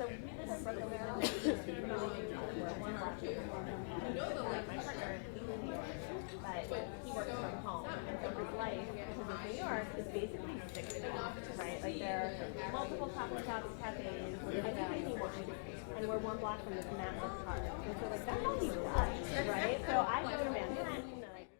So we live in Brooklyn, Maryland. We're one block from my partner is in New York, but he works from home. And so his life, because of New York, is basically 60, right? Like there are multiple coffee shops, cafes, everything he wants. And we're one block from this massive park. And so like that's all he does, right? So I go to Manhattan, like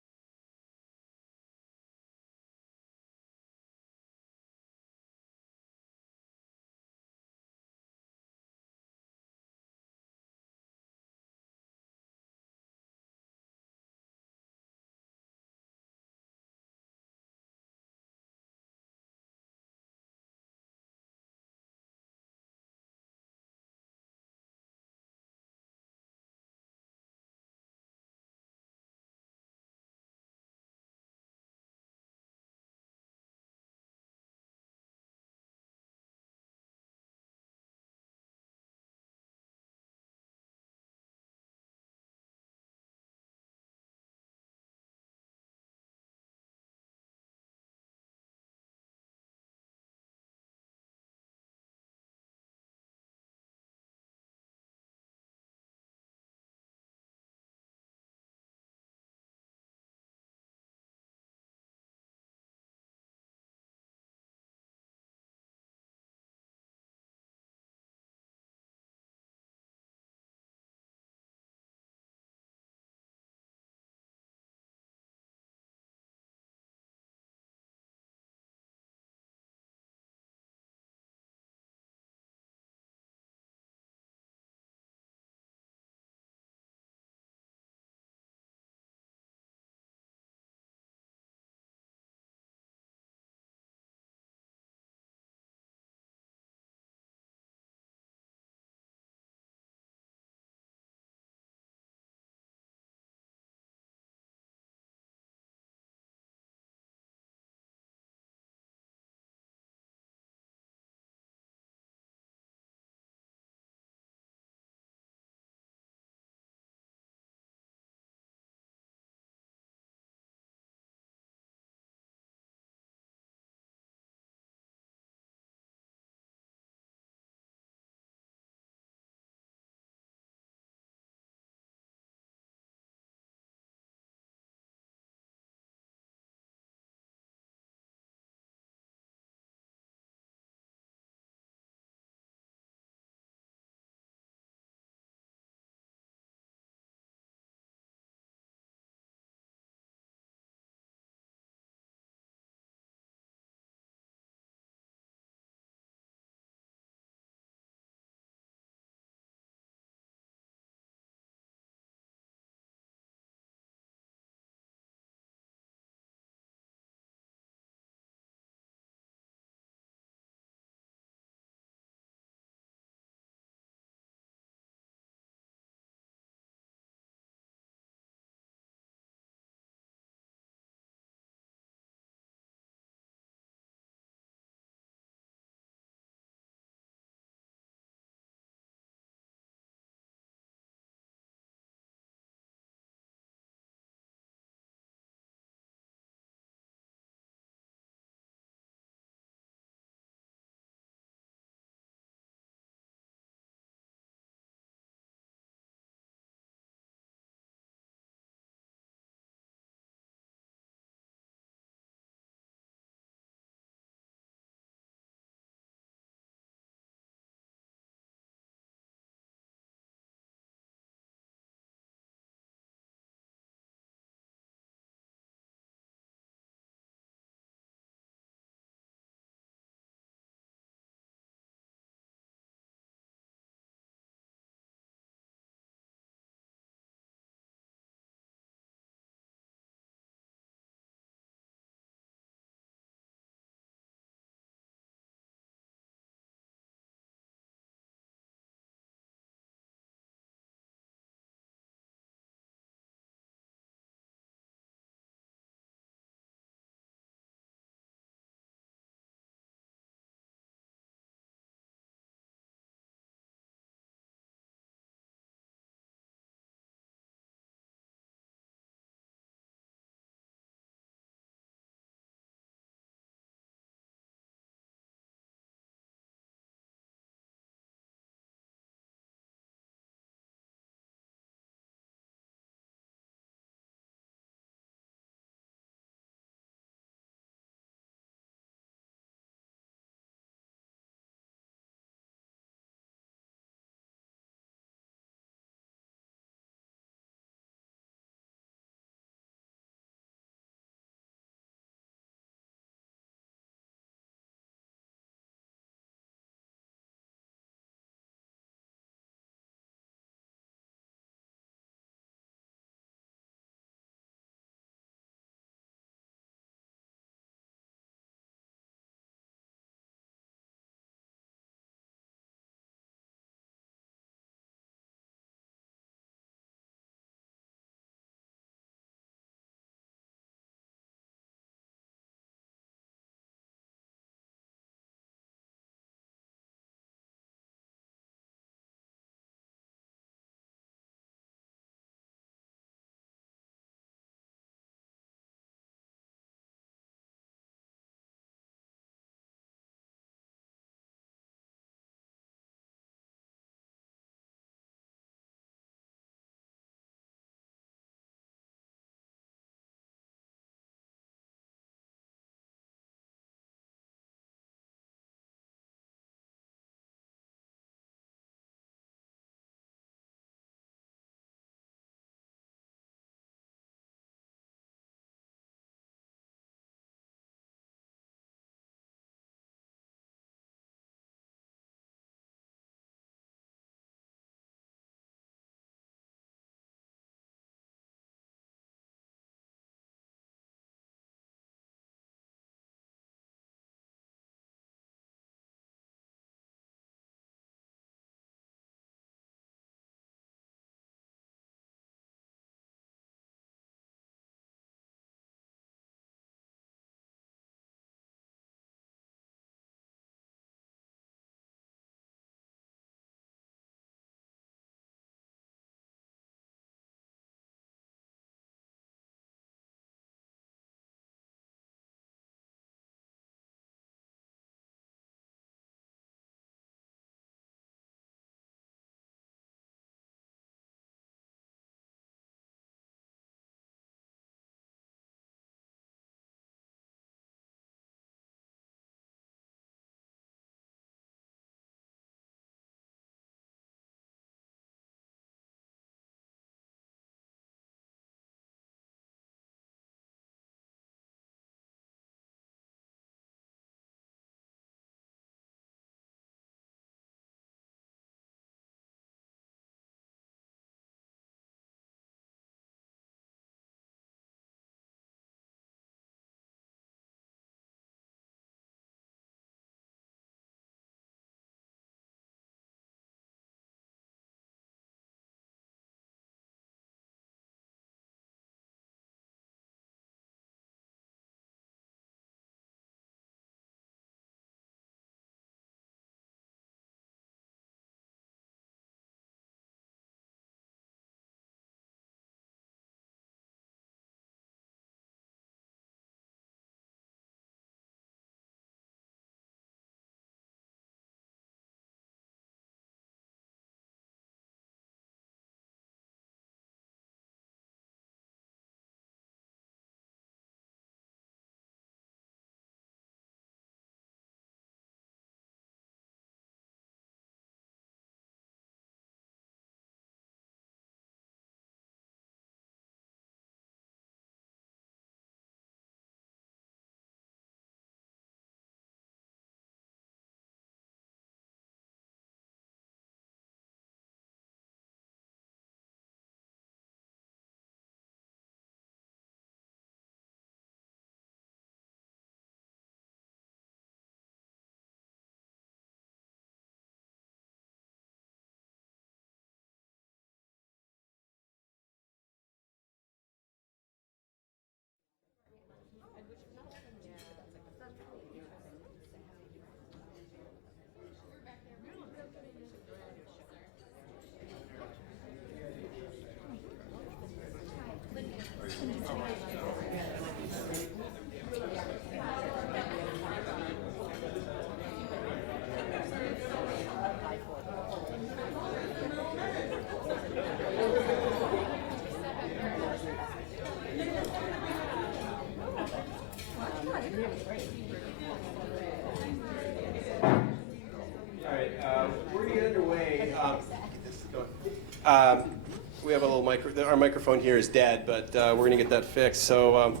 We have a little our microphone here is dead, but we're going to get that fixed. So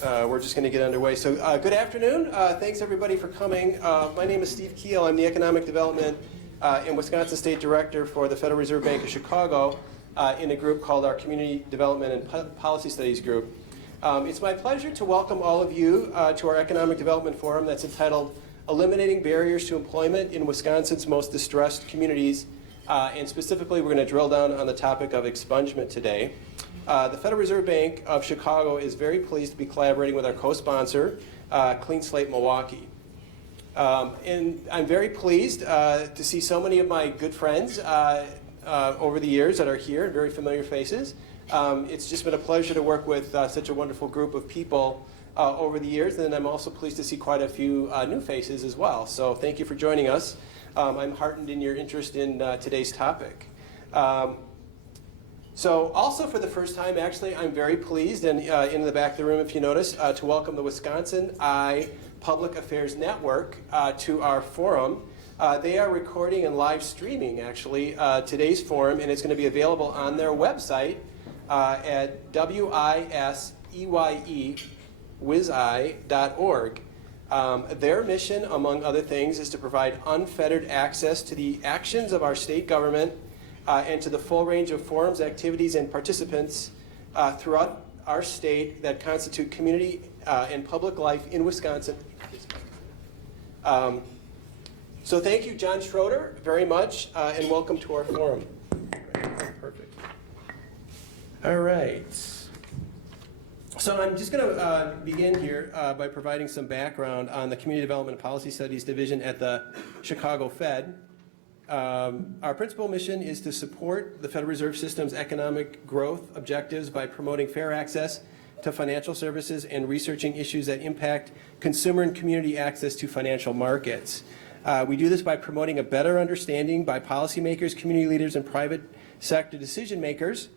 we're just going to get underway. So good afternoon. Thanks everybody for coming. My name is Steve Keel. I'm the Economic Development and Wisconsin State Director for the Federal Reserve Bank of Chicago in a group called our Community Development and Policy Studies Group. It's my pleasure to welcome all of you to our Economic Development Forum that's entitled Eliminating Barriers to Employment in Wisconsin's Most Distressed Communities. And specifically, we're going to drill down on the topic of expungement today. The Federal Reserve Bank of Chicago is very pleased to be collaborating with our co-sponsor, Clean Slate Milwaukee. And I'm very pleased to see so many of my good friends over the years that are here, very familiar faces. It's just been a pleasure to work with such a wonderful group of people over the years, and I'm also pleased to see quite a few new faces as well. So thank you for joining us. I'm heartened in your interest in today's topic. So also for the first time, actually, I'm very pleased, and in the back of the room, if you notice, to welcome the Wisconsin Eye Public Affairs Network to our forum. They are recording and live streaming, actually, today's forum, and it's going to be available on their website at wiseye.org. Their mission, among other things, is to provide unfettered access to the actions of our state government and to the full range of forums, activities, and participants throughout our state that constitute community and public life in Wisconsin. So thank you, John Schroeder, very much, and welcome to our forum. Perfect. All right. So I'm just going to begin here by providing some background on the Community Development and Policy Studies Division at the Chicago Fed. Our principal mission is to support the Federal Reserve System's economic growth objectives by promoting fair access to financial services and researching issues that impact consumer and community access to financial markets. We do this by promoting a better understanding by policymakers, community leaders, and private sector decision makers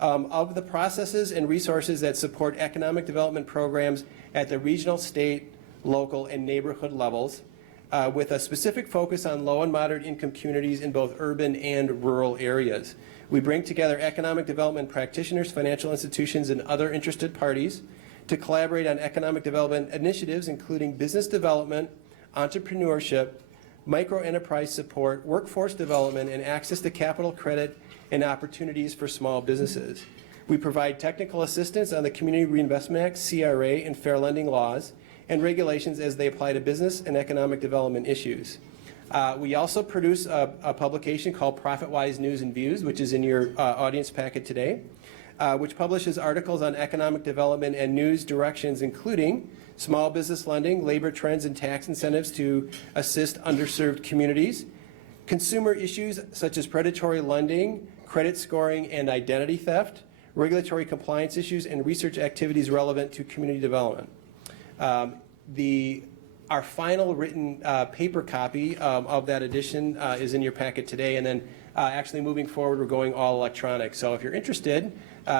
of the processes and resources that support economic development programs at the regional, state, local, and neighborhood levels, with a specific focus on low and moderate income communities in both urban and rural areas. We bring together economic development practitioners, financial institutions, and other interested parties to collaborate on economic development initiatives, including business development, entrepreneurship, micro-enterprise support, workforce development, and access to capital, credit, and opportunities for small businesses. We provide technical assistance on the Community Reinvestment Act, CRA, and fair lending laws and regulations as they apply to business and economic development issues. We also produce a publication called ProfitWise News and Views, which is in your audience packet today, which publishes articles on economic development and news directions, including small business lending, labor trends, and tax incentives to assist underserved communities, consumer issues such as predatory lending, credit scoring, and identity theft, regulatory compliance issues, and research activities relevant to community development. Our final written paper copy of that edition is in your packet today, and then actually moving forward, we're going all electronic. So if you're interested,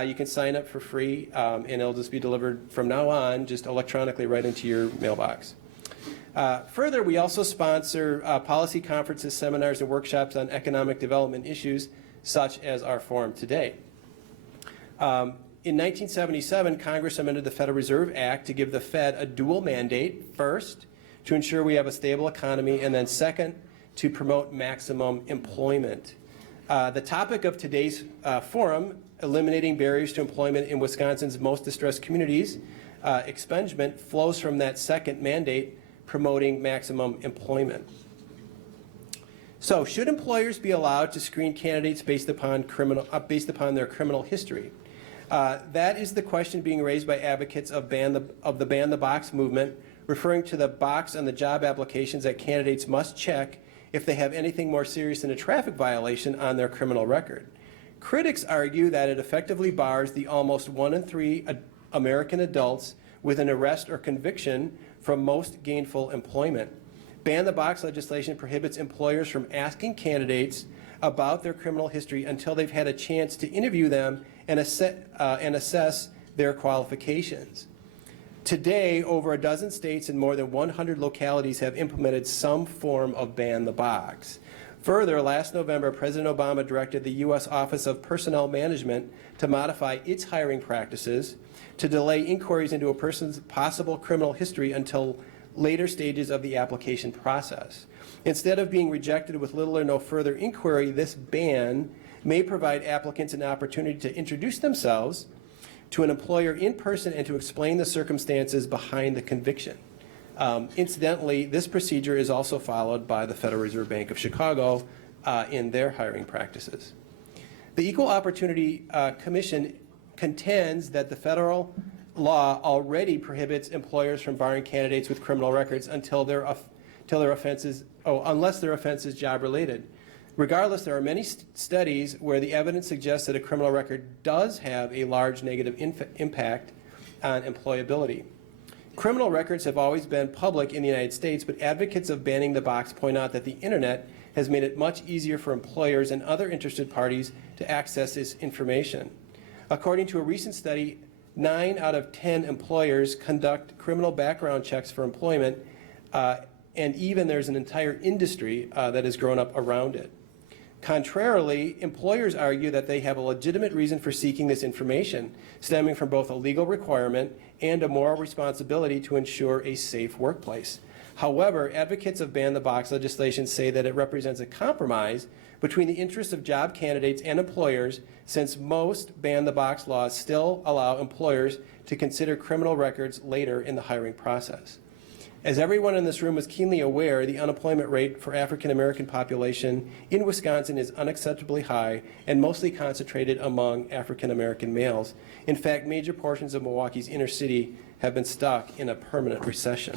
you can sign up for free, and it'll just be delivered from now on just electronically right into your mailbox. Further, we also sponsor policy conferences, seminars, and workshops on economic development issues, such as our forum today. In 1977, Congress amended the Federal Reserve Act to give the Fed a dual mandate: first, to ensure we have a stable economy, and then second, to promote maximum employment. The topic of today's forum, eliminating barriers to employment in Wisconsin's most distressed communities, expungement, flows from that second mandate, promoting maximum employment. So, should employers be allowed to screen candidates based upon their criminal history? That is the question being raised by advocates of the Ban the Box movement, referring to the box on the job applications that candidates must check if they have anything more serious than a traffic violation on their criminal record. Critics argue that it effectively bars the almost 1 in 3 American adults with an arrest or conviction from most gainful employment. Ban the Box legislation prohibits employers from asking candidates about their criminal history until they've had a chance to interview them and assess their qualifications. Today, over a dozen states and more than 100 localities have implemented some form of Ban the Box. Further, last November, President Obama directed the U.S. Office of Personnel Management to modify its hiring practices to delay inquiries into a person's possible criminal history until later stages of the application process. Instead of being rejected with little or no further inquiry, this ban may provide applicants an opportunity to introduce themselves to an employer in person and to explain the circumstances behind the conviction. Incidentally, this procedure is also followed by the Federal Reserve Bank of Chicago in their hiring practices. The Equal Opportunity Commission contends that the federal law already prohibits employers from barring candidates with criminal records until their offenses, unless their offense is job-related. Regardless, there are many studies where the evidence suggests that a criminal record does have a large negative impact on employability. Criminal records have always been public in the United States, but advocates of banning the box point out that the internet has made it much easier for employers and other interested parties to access this information. According to a recent study, 9 out of 10 employers conduct criminal background checks for employment, and even there's an entire industry that has grown up around it. Contrarily, employers argue that they have a legitimate reason for seeking this information, stemming from both a legal requirement and a moral responsibility to ensure a safe workplace. However, advocates of ban the box legislation say that it represents a compromise between the interests of job candidates and employers, since most ban the box laws still allow employers to consider criminal records later in the hiring process. As everyone in this room is keenly aware, the unemployment rate for African American population in Wisconsin is unacceptably high and mostly concentrated among African American males. In fact, major portions of Milwaukee's inner city have been stuck in a permanent recession.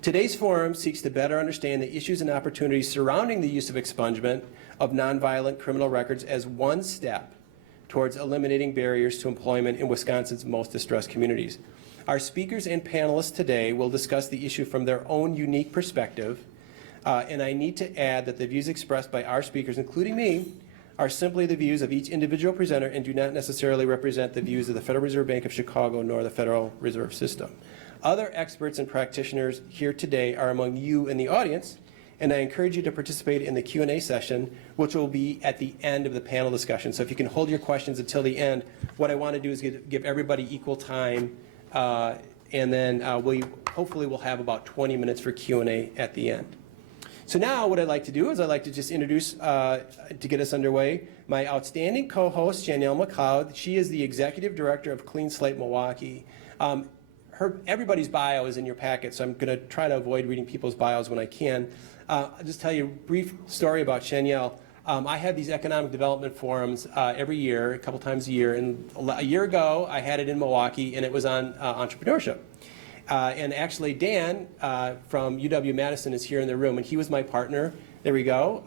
Today's forum seeks to better understand the issues and opportunities surrounding the use of expungement of nonviolent criminal records as one step towards eliminating barriers to employment in Wisconsin's most distressed communities. Our speakers and panelists today will discuss the issue from their own unique perspective, and I need to add that the views expressed by our speakers, including me, are simply the views of each individual presenter and do not necessarily represent the views of the Federal Reserve Bank of Chicago nor the Federal Reserve System. Other experts and practitioners here today are among you in the audience, and I encourage you to participate in the Q&A session, which will be at the end of the panel discussion. So if you can hold your questions until the end, what I want to do is give everybody equal time, and then we hopefully will have about 20 minutes for Q&A at the end. So now what I'd like to do is I'd like to just introduce, to get us underway, my outstanding co-host, Shanielle McLeod. She is the Executive Director of Clean Slate Milwaukee. Everybody's bio is in your packet, so I'm going to try to avoid reading people's bios when I can. I'll just tell you a brief story about Shanielle. I have these economic development forums every year, a couple times a year, and a year ago I had it in Milwaukee, and it was on entrepreneurship. And actually Dan from UW-Madison is here in the room, and he was my partner, there we go,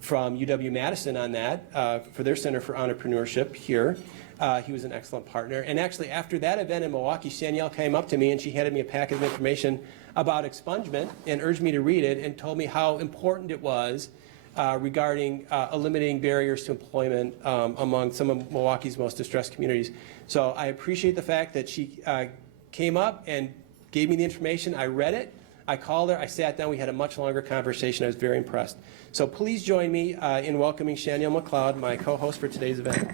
from UW-Madison on that, for their Center for Entrepreneurship here. He was an excellent partner. And actually, after that event in Milwaukee, Shanielle came up to me and she handed me a packet of information about expungement and urged me to read it and told me how important it was regarding eliminating barriers to employment among some of Milwaukee's most distressed communities. So I appreciate the fact that she came up and gave me the information. I read it. I called her. I sat down. We had a much longer conversation. I was very impressed. So please join me in welcoming Shanielle McLeod, my co-host for today's event.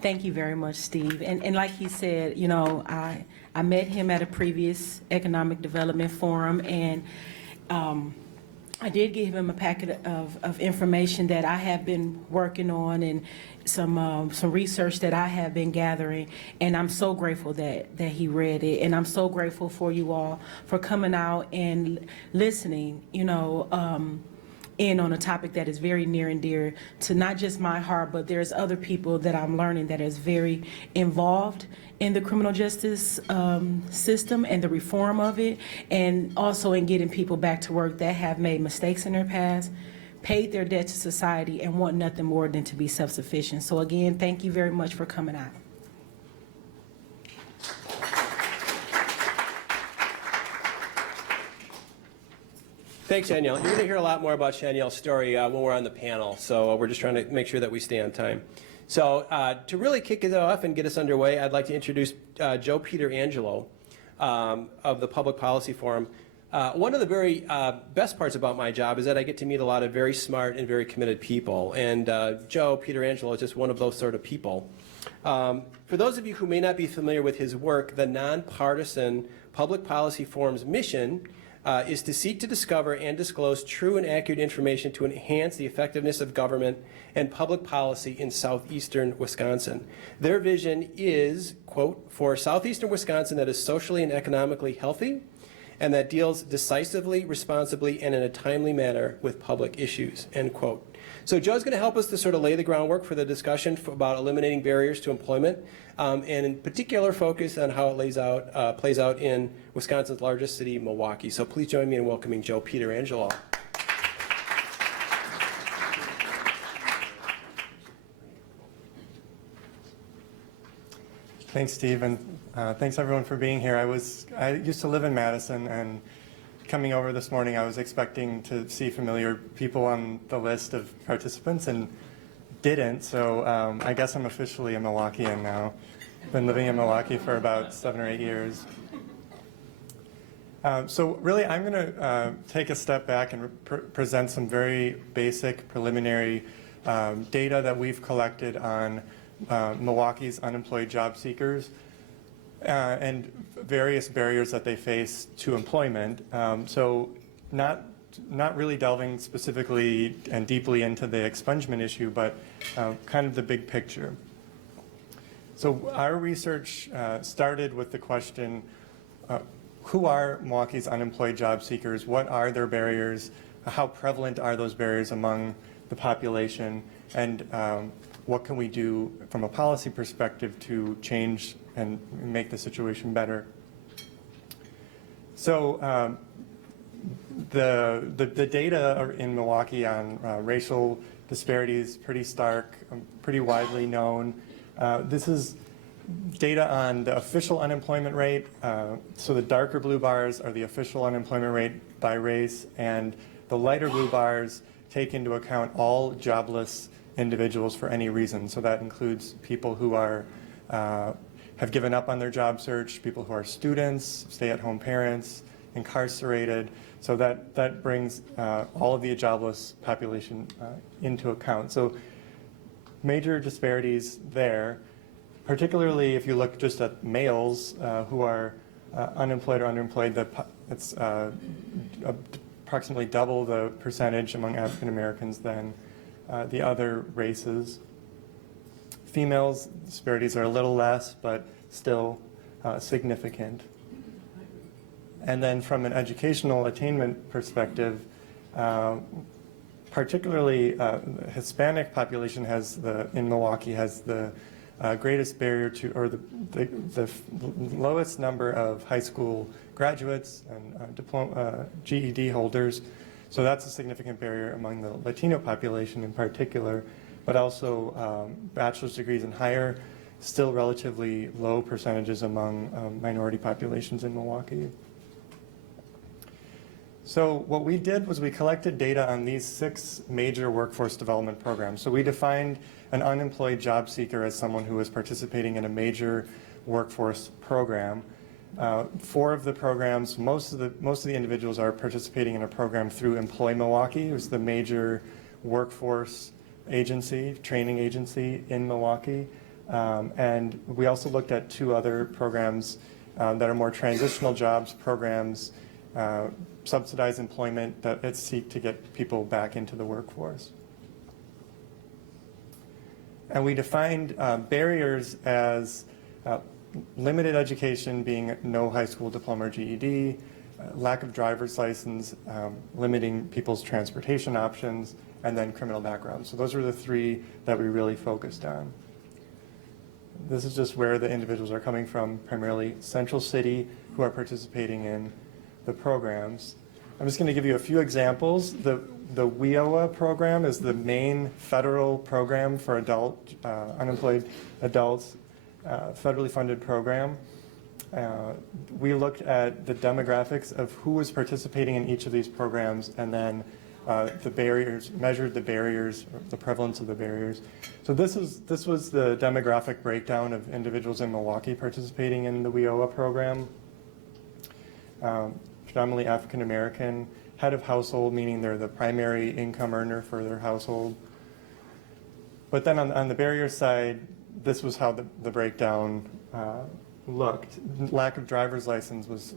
Thank you very much, Steve. And like he said, you know, I met him at a previous economic development forum, and I did give him a packet of information that I have been working on and some research that I have been gathering, and I'm so grateful that he read it, and I'm so grateful for you all for coming out and listening, you know, in on a topic that is very near and dear to not just my heart, but there's other people that I'm learning that is very involved in the criminal justice system and the reform of it, and also in getting people back to work that have made mistakes in their past, paid their debt to society, and want nothing more than to be self-sufficient. So again, thank you very much for coming out. Thanks, Shanielle. You're going to hear a lot more about Shanielle's story when we're on the panel, so we're just trying to make sure that we stay on time. So to really kick it off and get us underway, I'd like to introduce Joe Peterangelo of the Public Policy Forum. One of the very best parts about my job is that I get to meet a lot of very smart and very committed people. And Joe Peterangelo is just one of those sort of people. For those of you who may not be familiar with his work, the nonpartisan Public Policy Forum's mission is to seek to discover and disclose true and accurate information to enhance the effectiveness of government and public policy in southeastern Wisconsin. Their vision is, quote, for southeastern Wisconsin that is socially and economically healthy and that deals decisively, responsibly, and in a timely manner with public issues, end quote. So Joe's going to help us to sort of lay the groundwork for the discussion about eliminating barriers to employment, and in particular focus on how it plays out in Wisconsin's largest city, Milwaukee. So please join me in welcoming Joe Peterangelo. Thanks, Steve, and thanks everyone for being here. I used to live in Madison, and coming over this morning, I was expecting to see familiar people on the list of participants, and didn't. So I guess I'm officially a Milwaukeean now. Been living in Milwaukee for about 7 or 8 years. So really, I'm going to take a step back and present some very basic preliminary data that we've collected on Milwaukee's unemployed job seekers and various barriers that they face to employment. So not really delving specifically and deeply into the expungement issue, but kind of the big picture. So our research started with the question, who are Milwaukee's unemployed job seekers? What are their barriers? How prevalent are those barriers among the population? And what can we do from a policy perspective to change and make the situation better? So the data in Milwaukee on racial disparities pretty stark, pretty widely known. This is data on the official unemployment rate. So the darker blue bars are the official unemployment rate by race, and the lighter blue bars take into account all jobless individuals for any reason. So that includes people who are have given up on their job search, people who are students, stay-at-home parents, incarcerated. So that brings all of the jobless population into account. So major disparities there, particularly if you look just at males who are unemployed or underemployed. It's approximately double the percentage among African Americans than the other races. Females, disparities are a little less, but still significant. And then from an educational attainment perspective, particularly the Hispanic population in Milwaukee has the greatest barrier to, or the lowest number of high school graduates and GED holders. So that's a significant barrier among the Latino population in particular, but also bachelor's degrees and higher, still relatively low percentages among minority populations in Milwaukee. So what we did was we collected data on these 6 major workforce development programs. So we defined an unemployed job seeker as someone who is participating in a major workforce program. 4 of the programs, most of the individuals are participating in a program through Employ Milwaukee, who's the major workforce agency, training agency in Milwaukee. And we also looked at 2 other programs that are more transitional jobs programs, subsidized employment that seek to get people back into the workforce. And we defined barriers as limited education, being no high school diploma or GED, lack of driver's license, limiting people's transportation options, and then criminal background. So those were the 3 that we really focused on. This is just where the individuals are coming from, primarily Central City, who are participating in the programs. I'm just going to give you a few examples. The WIOA program is the main federal program for unemployed adults, federally funded program. We looked at the demographics of who was participating in each of these programs and then the barriers, measured the barriers, or the prevalence of the barriers. So this was the demographic breakdown of individuals in Milwaukee participating in the WIOA program. Predominantly African American, head of household, meaning they're the primary income earner for their household. But then on the barrier side, this was how the breakdown looked. Lack of driver's license was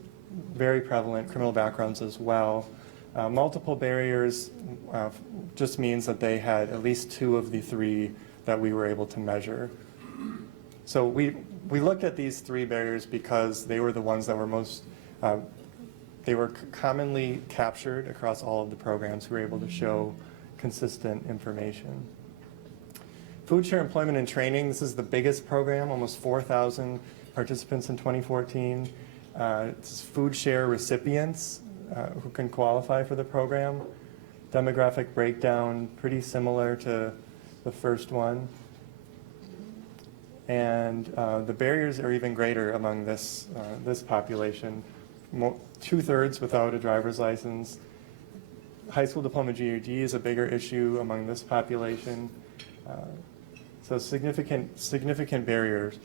very prevalent, criminal backgrounds as well. Multiple barriers just means that they had at least 2 of the 3 that we were able to measure. So we looked at these 3 barriers because they were the ones that were most, they were commonly captured across all of the programs. We were able to show consistent information. Food share employment and training, this is the biggest program, almost 4,000 participants in 2014. It's food share recipients who can qualify for the program. Demographic breakdown, pretty similar to the first one. And the barriers are even greater among this population. 2/3 without a driver's license. High school diploma GED is a bigger issue among this population. So significant barriers.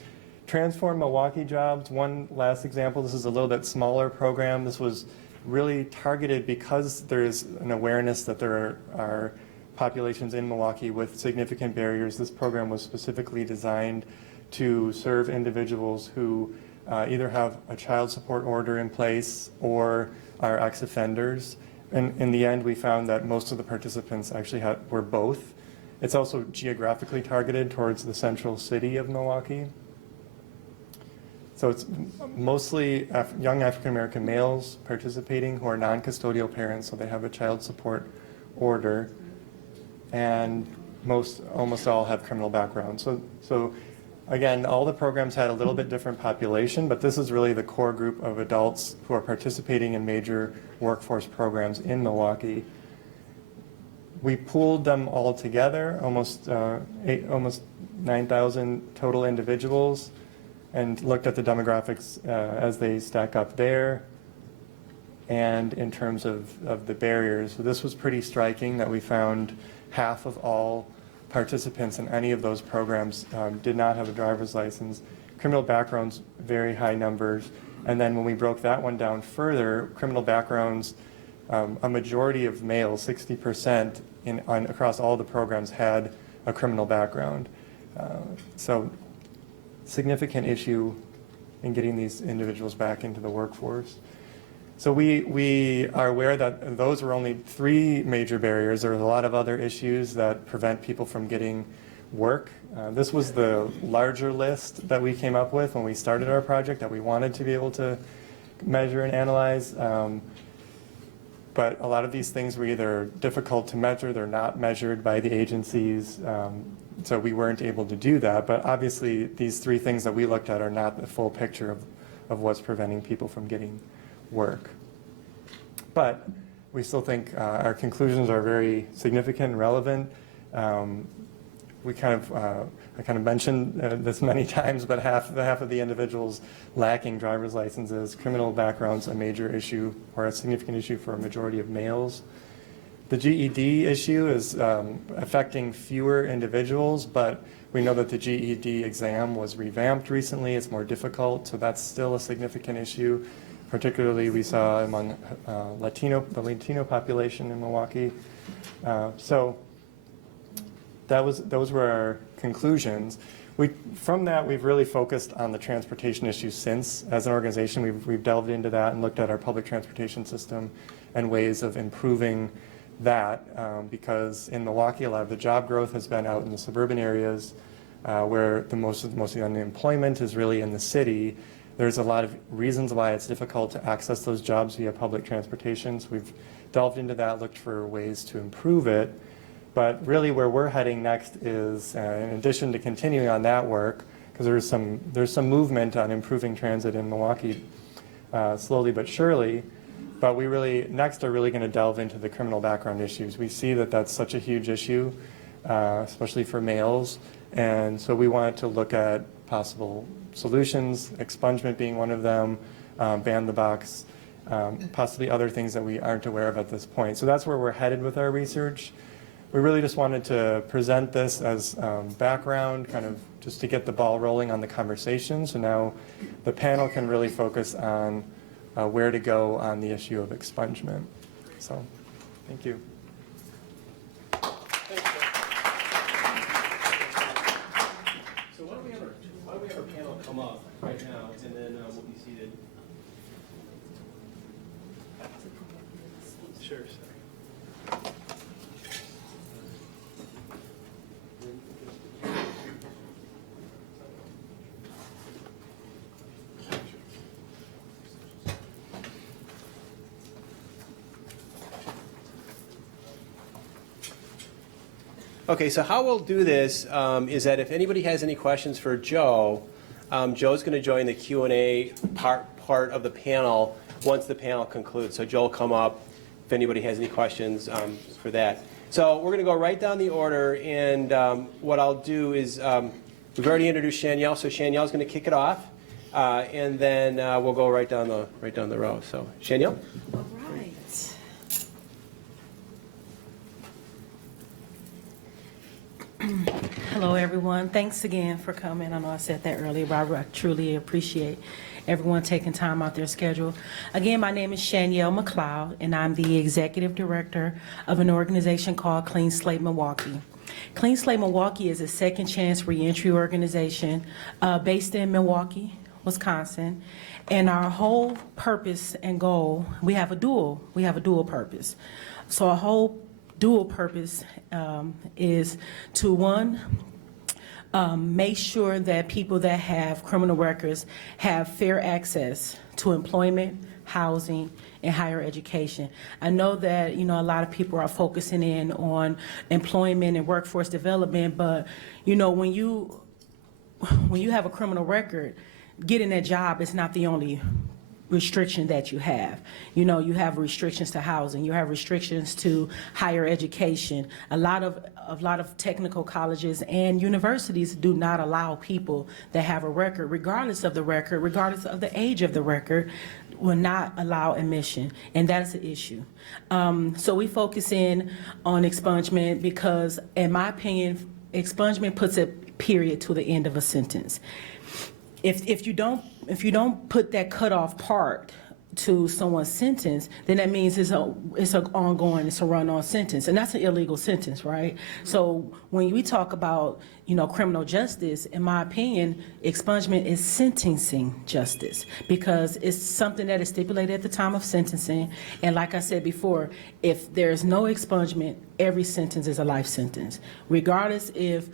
Transform Milwaukee Jobs, one last example. This is a little bit smaller program. This was really targeted because there is an awareness that there are populations in Milwaukee with significant barriers. This program was specifically designed to serve individuals who either have a child support order in place or are ex-offenders. And in the end, we found that most of the participants actually were both. It's also geographically targeted towards the central city of Milwaukee. So it's mostly young African-American males participating who are non-custodial parents, so they have a child support order, and almost all have criminal backgrounds. So again, all the programs had a little bit different population, but this is really the core group of adults who are participating in major workforce programs in Milwaukee. We pooled them all together, almost 9,000 total individuals, and looked at the demographics as they stack up there and in terms of the barriers. So this was pretty striking that we found half of all participants in any of those programs did not have a driver's license. Criminal backgrounds, very high numbers. And then when we broke that one down further, criminal backgrounds, a majority of males, 60% across all the programs had a criminal background. So significant issue in getting these individuals back into the workforce. So we are aware that those were only 3 major barriers. There are a lot of other issues that prevent people from getting work. This was the larger list that we came up with when we started our project that we wanted to be able to measure and analyze. But a lot of these things were either difficult to measure, they're not measured by the agencies, so we weren't able to do that. But obviously, these 3 things that we looked at are not the full picture of what's preventing people from getting work. But we still think our conclusions are very significant and relevant. I kind of mentioned this many times, but half of the individuals lacking driver's licenses, criminal backgrounds, a major issue or a significant issue for a majority of males. The GED issue is affecting fewer individuals, but we know that the GED exam was revamped recently. It's more difficult, so that's still a significant issue. Particularly, we saw among the Latino population in Milwaukee. So those were our conclusions. From that, we've really focused on the transportation issue since. As an organization, we've delved into that and looked at our public transportation system and ways of improving that, because in Milwaukee, a lot of the job growth has been out in the suburban areas where most of the unemployment is really in the city. There's a lot of reasons why it's difficult to access those jobs via public transportation. So we've delved into that, looked for ways to improve it. But really where we're heading next is, in addition to continuing on that work, because there's some movement on improving transit in Milwaukee slowly but surely, but we really, next are really going to delve into the criminal background issues. We see that that's such a huge issue, especially for males, and so we wanted to look at possible solutions, expungement being one of them, ban the box, possibly other things that we aren't aware of at this point. So that's where we're headed with our research. We really just wanted to present this as background, kind of just to get the ball rolling on the conversation. So now the panel can really focus on where to go on the issue of expungement. So, thank you. So why don't we have our panel come up right now, and then we'll be seated. Sure. Okay, so how we'll do this is that if anybody has any questions for Joe, Joe's going to join the Q&A part of the panel once the panel concludes. So Joe will come up if anybody has any questions for that. So we're going to go right down the order, and what I'll do is we've already introduced Shanielle, so Shanielle's going to kick it off, and then we'll go right down the row. So Shanielle. All right. Hello, everyone. Thanks again for coming. I know I said that earlier, but I truly appreciate everyone taking time out their schedule. Again, my name is Shanielle McLeod, and I'm the Executive Director of an organization called Clean Slate Milwaukee. Clean Slate Milwaukee is a second chance reentry organization based in Milwaukee, Wisconsin. And our whole purpose and goal, we have a dual purpose. So our whole dual purpose is to, one, make sure that people that have criminal records have fair access to employment, housing, and higher education. I know that, a lot of people are focusing in on employment and workforce development, but, when you have a criminal record, getting a job is not the only restriction that you have. You have restrictions to housing, you have restrictions to higher education. A lot of technical colleges and universities do not allow people that have a record, regardless of the age of the record, will not allow admission, and that's an issue. So we focus in on expungement because, in my opinion, expungement puts a period to the end of a sentence. If you don't put that cutoff part to someone's sentence, then that means it's a run-on sentence, and that's an illegal sentence, right? So when we talk about criminal justice, in my opinion, expungement is sentencing justice because it's something that is stipulated at the time of sentencing. And like I said before, if there's no expungement, every sentence is a life sentence, regardless if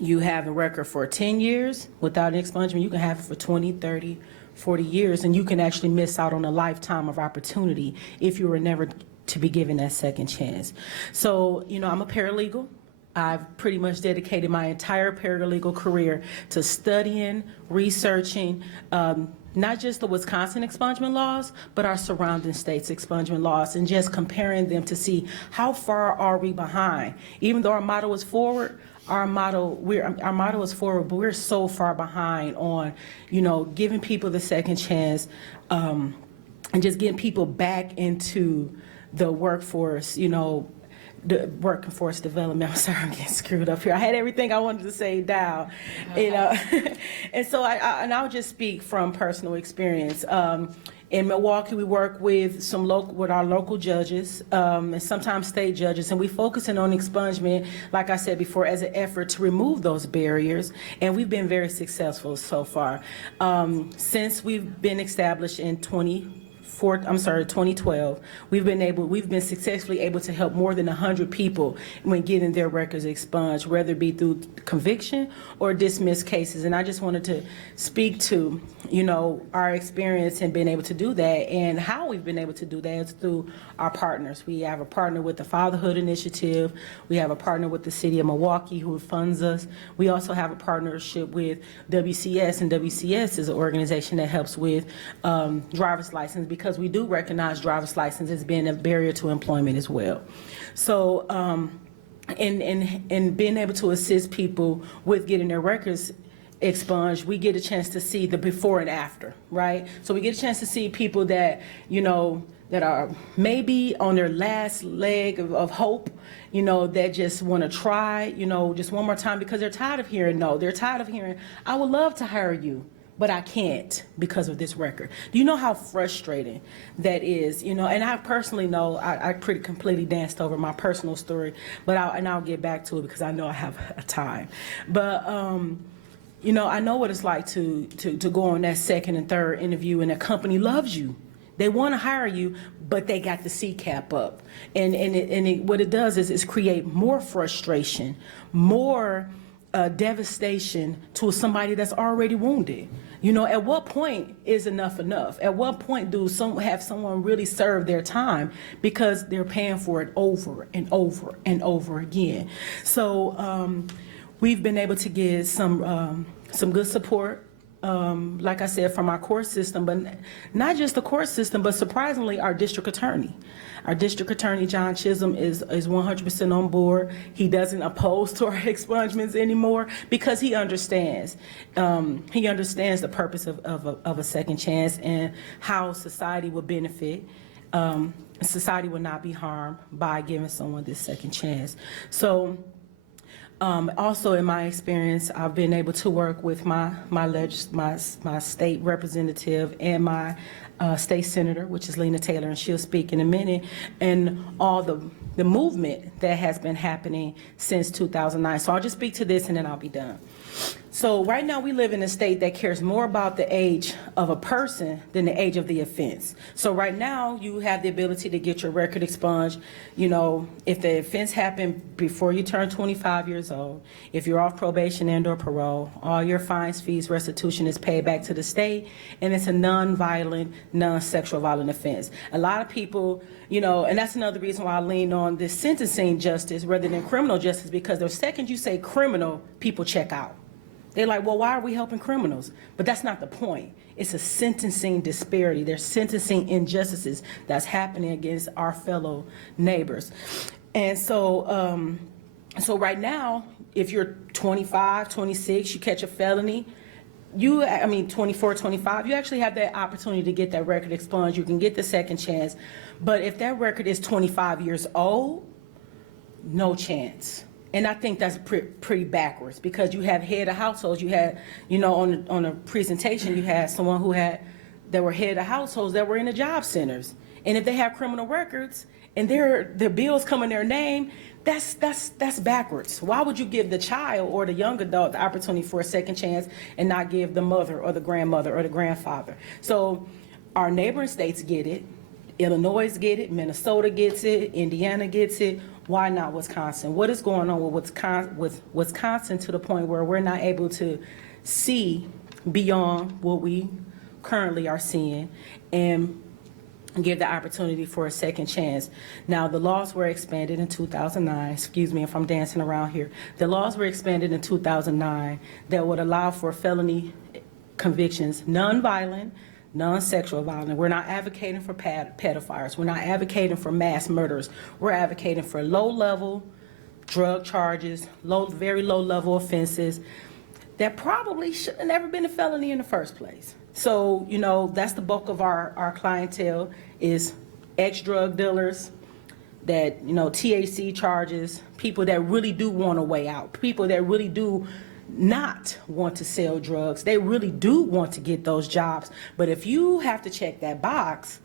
you have a record for 10 years without an expungement. You can have it for 20, 30, 40 years, and you can actually miss out on a lifetime of opportunity if you were never to be given that second chance. So, I'm a paralegal. I've pretty much dedicated my entire paralegal career to studying, researching, not just the Wisconsin expungement laws, but our surrounding states' expungement laws, and just comparing them to see how far are we behind. Even though our motto is forward, our motto is forward, but we're so far behind on, giving people the second chance, and just getting people back into the workforce, the workforce development. I'm sorry, I'm getting screwed up here. I had everything I wanted to say down, and so I'll just speak from personal experience. In Milwaukee, we work with our local judges and sometimes state judges, and we focusing on expungement, like I said before, as an effort to remove those barriers, and we've been very successful so far. Since we've been established in 2012, we've been successfully able to help more than 100 people when getting their records expunged, whether it be through conviction or dismissed cases. And I just wanted to speak to, our experience in being able to do that, and how we've been able to do that is through our partners. We have a partner with the Fatherhood Initiative. We have a partner with the City of Milwaukee who funds us. We also have a partnership with WCS, and WCS is an organization that helps with driver's license, because we do recognize driver's license as being a barrier to employment as well. So, in being able to assist people with getting their records expunged, we get a chance to see the before and after, right? So we get a chance to see people that, that are maybe on their last leg of hope, that just want to try, just one more time because they're tired of hearing no. They're tired of hearing, I would love to hire you, but I can't because of this record. Do you know how frustrating that is? And I personally know, I pretty completely danced over my personal story, but I'll get back to it because I know I have a time. But, I know what it's like to go on that second and third interview and a company loves you. They want to hire you, but they got the CCAP up. And what it does is create more frustration, more devastation to somebody that's already wounded. At what point is enough enough? At what point do have someone really serve their time because they're paying for it over and over and over again? So we've been able to get some good support. Like I said, from our court system, but not just the court system, but surprisingly, our district attorney. Our district attorney, John Chisholm, is 100% on board. He doesn't oppose to our expungements anymore because he understands. He understands the purpose of a second chance and how society would benefit. Society would not be harmed by giving someone this second chance. So. Also, in my experience, I've been able to work with my state representative and my state senator, which is Lena Taylor, and she'll speak in a minute, and all the movement that has been happening since 2009. So I'll just speak to this and then I'll be done. So right now we live in a state that cares more about the age of a person than the age of the offense. So right now you have the ability to get your record expunged, if the offense happened before you turn 25 years old, if you're off probation and or parole, all your fines, fees, restitution is paid back to the state, and it's a non-violent, non-sexual violent offense. A lot of people, and that's another reason why I lean on this sentencing justice rather than criminal justice, because the second you say criminal, people check out. They're like, well, why are we helping criminals? But that's not the point. It's a sentencing disparity. There's sentencing injustices that's happening against our fellow neighbors. And so, right now, if you're 25, 26, you catch a felony, 24, 25, you actually have that opportunity to get that record expunged. You can get the second chance. But if that record is 25 years old, no chance. And I think that's pretty backwards because you have head of households. You had, on a presentation, you had someone that were head of households that were in the job centers. And if they have criminal records and their bills come in their name, that's backwards. Why would you give the child or the young adult the opportunity for a second chance and not give the mother or the grandmother or the grandfather? So our neighboring states get it. Illinois get it, Minnesota gets it, Indiana gets it. Why not Wisconsin? What is going on with Wisconsin to the point where we're not able to see beyond what we currently are seeing and give the opportunity for a second chance? Now, the laws were expanded in 2009. Excuse me if I'm dancing around here. The laws were expanded in 2009 that would allow for felony convictions, nonviolent, non-sexual violence. We're not advocating for pedophiles. We're not advocating for mass murderers. We're advocating for low-level drug charges, very low-level offenses that probably should have never been a felony in the first place. So, that's the bulk of our clientele is ex-drug dealers, that, THC charges, people that really do want a way out, people that really do not want to sell drugs. They really do want to get those jobs. But if you have to check that box,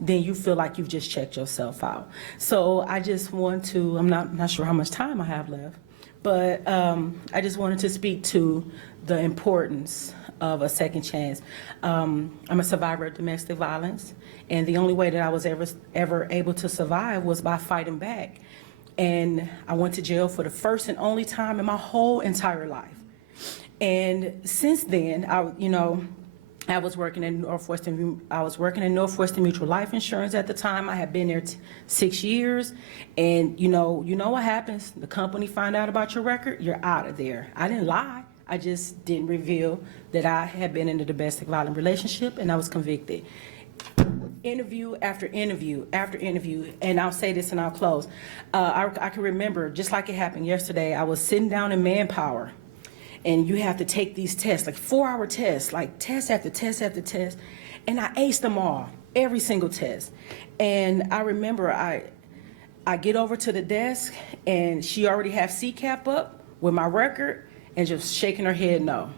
then you feel like you've just checked yourself out. So I just want to, I'm not sure how much time I have left, but I just wanted to speak to the importance of a second chance. I'm a survivor of domestic violence, and the only way that I was ever able to survive was by fighting back. And I went to jail for the first and only time in my whole entire life. And since then, I was working in Northwestern Mutual Life Insurance at the time. I had been there 6 years, and you know what happens? The company find out about your record, you're out of there. I didn't lie. I just didn't reveal that I had been in a domestic violent relationship, and I was convicted. Interview after interview after interview, and I'll say this and I'll close. I can remember, just like it happened yesterday, I was sitting down in Manpower, and you have to take these tests, like 4-hour tests, like test after test after test. And I aced them all, every single test. And I remember I get over to the desk and she already have CCAP up with my record and just shaking her head no.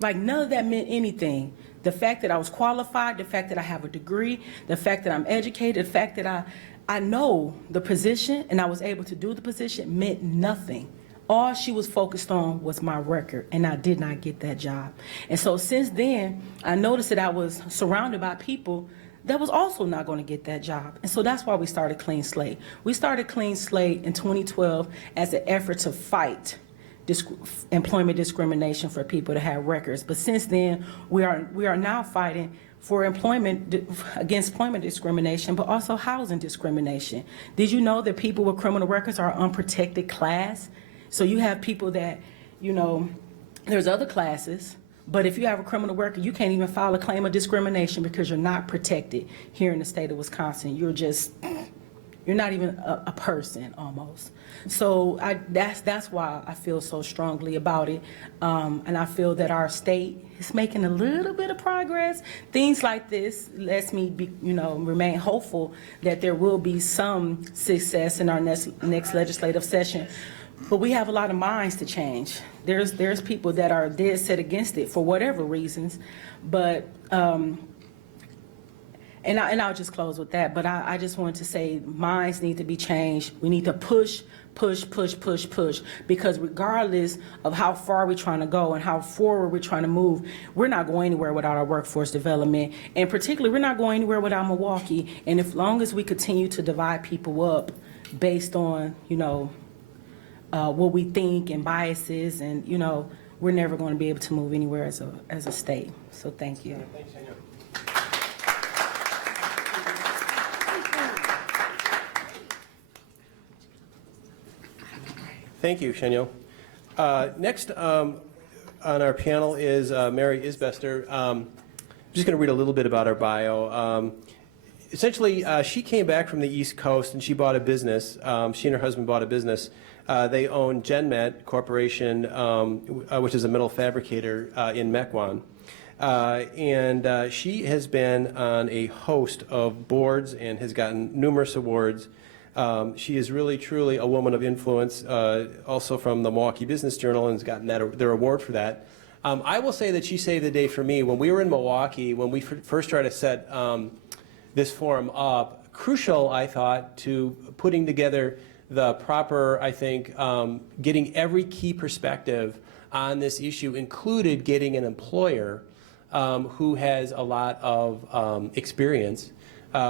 Like none of that meant anything. The fact that I was qualified, the fact that I have a degree, the fact that I'm educated, the fact that I know the position and I was able to do the position meant nothing. All she was focused on was my record, and I did not get that job. And so since then, I noticed that I was surrounded by people that was also not going to get that job. And so that's why we started Clean Slate. We started Clean Slate in 2012 as an effort to fight employment discrimination for people that have records. But since then, we are now fighting for against employment discrimination, but also housing discrimination. Did you know that people with criminal records are unprotected class? So you have people that, you know, there's other classes, but if you have a criminal record, you can't even file a claim of discrimination because you're not protected here in the state of Wisconsin. You're not even a person almost. So that's why I feel so strongly about it. And I feel that our state is making a little bit of progress. Things like this lets me remain hopeful that there will be some success in our next legislative session. But we have a lot of minds to change. There's people that are dead set against it for whatever reasons. But and I'll just close with that. But I just wanted to say minds need to be changed. We need to push, because regardless of how far we're trying to go and how forward we're trying to move, we're not going anywhere without our workforce development. And particularly, we're not going anywhere without Milwaukee. And as long as we continue to divide people up based on, what we think and biases, and, we're never going to be able to move anywhere as a state. So thank you. Thanks, Daniel. Thank you, Shaniel. Next on our panel is Mary Isbester. I'm just going to read a little bit about her bio. Essentially, she came back from the East Coast and she bought a business. She and her husband bought a business. They own GenMet Corporation, which is a metal fabricator in Mequon. And she has been on a host of boards and has gotten numerous awards. She is really, truly a woman of influence, also from the Milwaukee Business Journal, and has gotten their award for that. I will say that she saved the day for me. When we were in Milwaukee, when we first tried to set this forum up, crucial, I thought, to putting together the proper, I think, getting every key perspective on this issue included getting an employer who has a lot of experience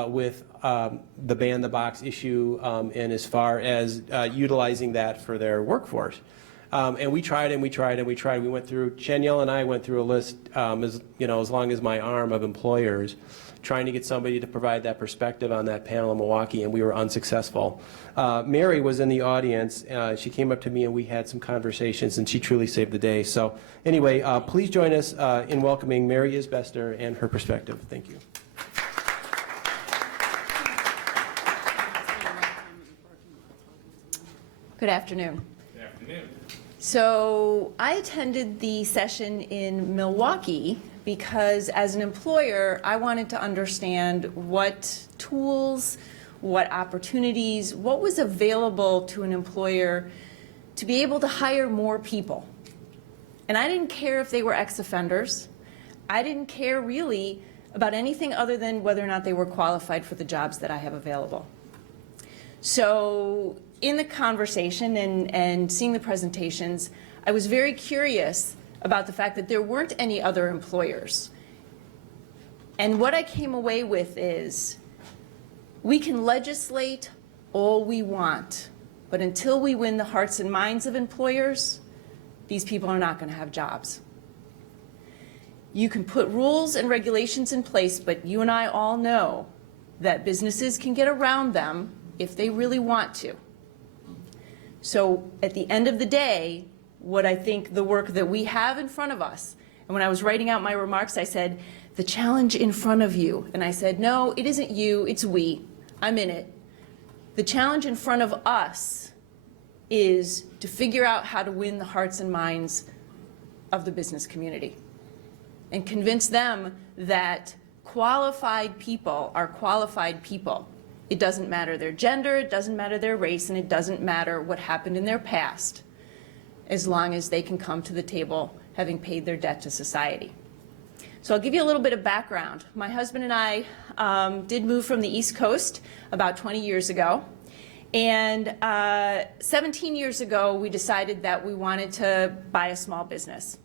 with the ban the box issue and as far as utilizing that for their workforce. And we tried and we tried and we tried. We went through, Shaniel and I went through a list as long as my arm of employers, trying to get somebody to provide that perspective on that panel in Milwaukee, and we were unsuccessful. Mary was in the audience. She came up to me and we had some conversations, and she truly saved the day. So anyway, please join us in welcoming Mary Isbester and her perspective. Thank you. Good afternoon. Good afternoon. So I attended the session in Milwaukee because as an employer, I wanted to understand what tools, what opportunities, what was available to an employer to be able to hire more people. And I didn't care if they were ex-offenders. I didn't care really about anything other than whether or not they were qualified for the jobs that I have available. So in the conversation and seeing the presentations, I was very curious about the fact that there weren't any other employers. And what I came away with is, we can legislate all we want, but until we win the hearts and minds of employers, these people are not going to have jobs. You can put rules and regulations in place, but you and I all know that businesses can get around them if they really want to. So at the end of the day, what I think the work that we have in front of us, and when I was writing out my remarks, I said, the challenge in front of you. And I said, no, it isn't you, it's we. I'm in it. The challenge in front of us is to figure out how to win the hearts and minds of the business community and convince them that qualified people are qualified people. It doesn't matter their gender, it doesn't matter their race, and it doesn't matter what happened in their past, as long as they can come to the table having paid their debt to society. So I'll give you a little bit of background. My husband and I did move from the East Coast about 20 years ago. And 17 years ago, we decided that we wanted to buy a small business.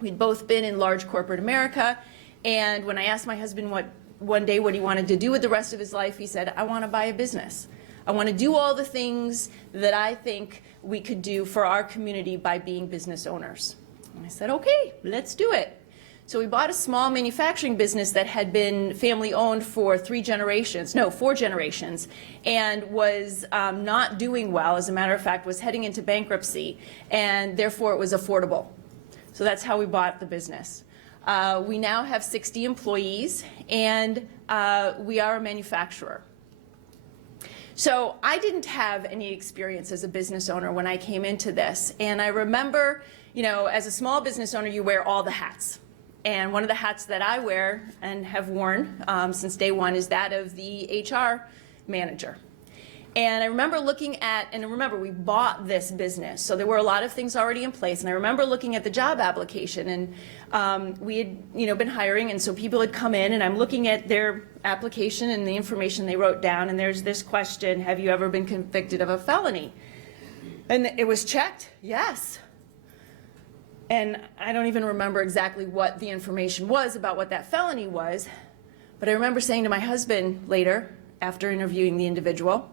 We'd both been in large corporate America. And when I asked my husband one day what he wanted to do with the rest of his life, he said, I want to buy a business. I want to do all the things that I think we could do for our community by being business owners. And I said, okay, let's do it. So we bought a small manufacturing business that had been family owned for 4 generations, and was not doing well. As a matter of fact, was heading into bankruptcy, and therefore it was affordable. So that's how we bought the business. We now have 60 employees, and we are a manufacturer. So I didn't have any experience as a business owner when I came into this. And I remember, as a small business owner, you wear all the hats. And one of the hats that I wear and have worn since day one is that of the HR manager. And I remember looking at, and remember, we bought this business, so there were a lot of things already in place. And I remember looking at the job application, and we had, been hiring, and so people had come in, and I'm looking at their application and the information they wrote down, and there's this question: have you ever been convicted of a felony? And it was checked, yes. And I don't even remember exactly what the information was about what that felony was, but I remember saying to my husband later, after interviewing the individual,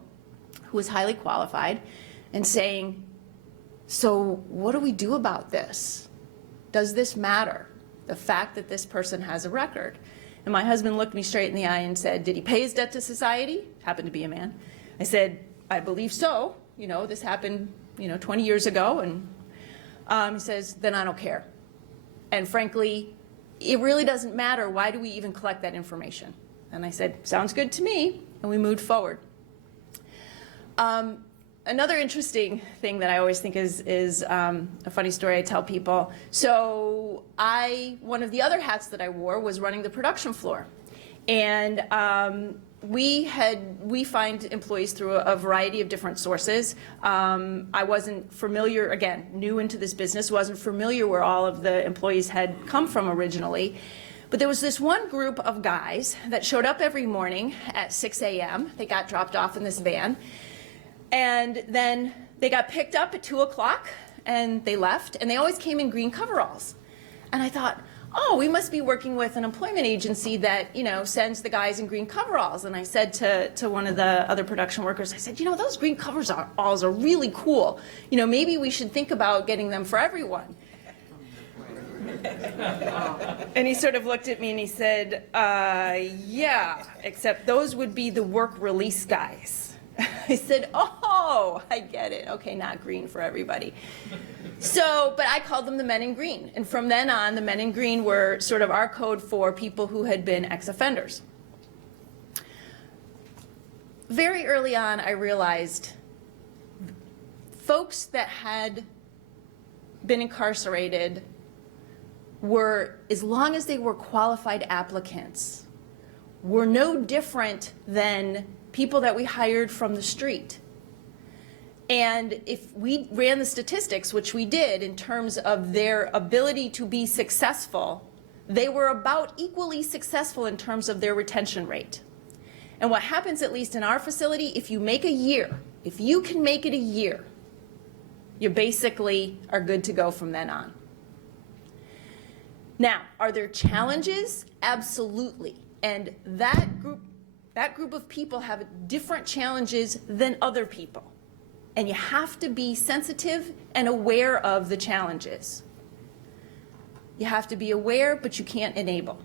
who was highly qualified, and saying, so what do we do about this? Does this matter, the fact that this person has a record? And my husband looked me straight in the eye and said, did he pay his debt to society? Happened to be a man. I said, I believe so. This happened, 20 years ago. And he says, then I don't care. And frankly, it really doesn't matter. Why do we even collect that information? And I said, sounds good to me. And we moved forward. Another interesting thing that I always think is a funny story I tell people. So one of the other hats that I wore was running the production floor. And we find employees through a variety of different sources. I wasn't familiar, again, new into this business, wasn't familiar where all of the employees had come from originally. But there was this one group of guys that showed up every morning at 6 a.m. They got dropped off in this van. And then they got picked up at 2 o'clock, and they left. And they always came in green coveralls. And I thought, oh, we must be working with an employment agency that, sends the guys in green coveralls. And I said to one of the other production workers, I said, those green coveralls are really cool. Maybe we should think about getting them for everyone. And he sort of looked at me and he said, yeah, except those would be the work release guys. I said, oh, I get it. Okay, not green for everybody. So, but I called them the men in green. And from then on, the men in green were sort of our code for people who had been ex-offenders. Very early on, I realized folks that had been incarcerated were, as long as they were qualified applicants, were no different than people that we hired from the street. And if we ran the statistics, which we did, in terms of their ability to be successful, they were about equally successful in terms of their retention rate. And what happens, at least in our facility, if you make a year, if you can make it a year, you basically are good to go from then on. Now, are there challenges? Absolutely. And that group of people have different challenges than other people. And you have to be sensitive and aware of the challenges. You have to be aware, but you can't enable.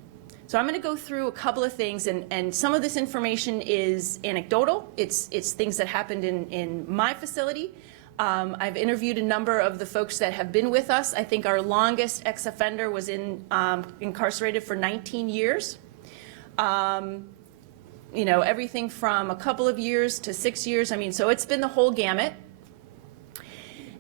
So I'm going to go through a couple of things, and some of this information is anecdotal. It's things that happened in my facility. I've interviewed a number of the folks that have been with us. I think our longest ex-offender was incarcerated for 19 years. Everything from a couple of years to 6 years. So it's been the whole gamut.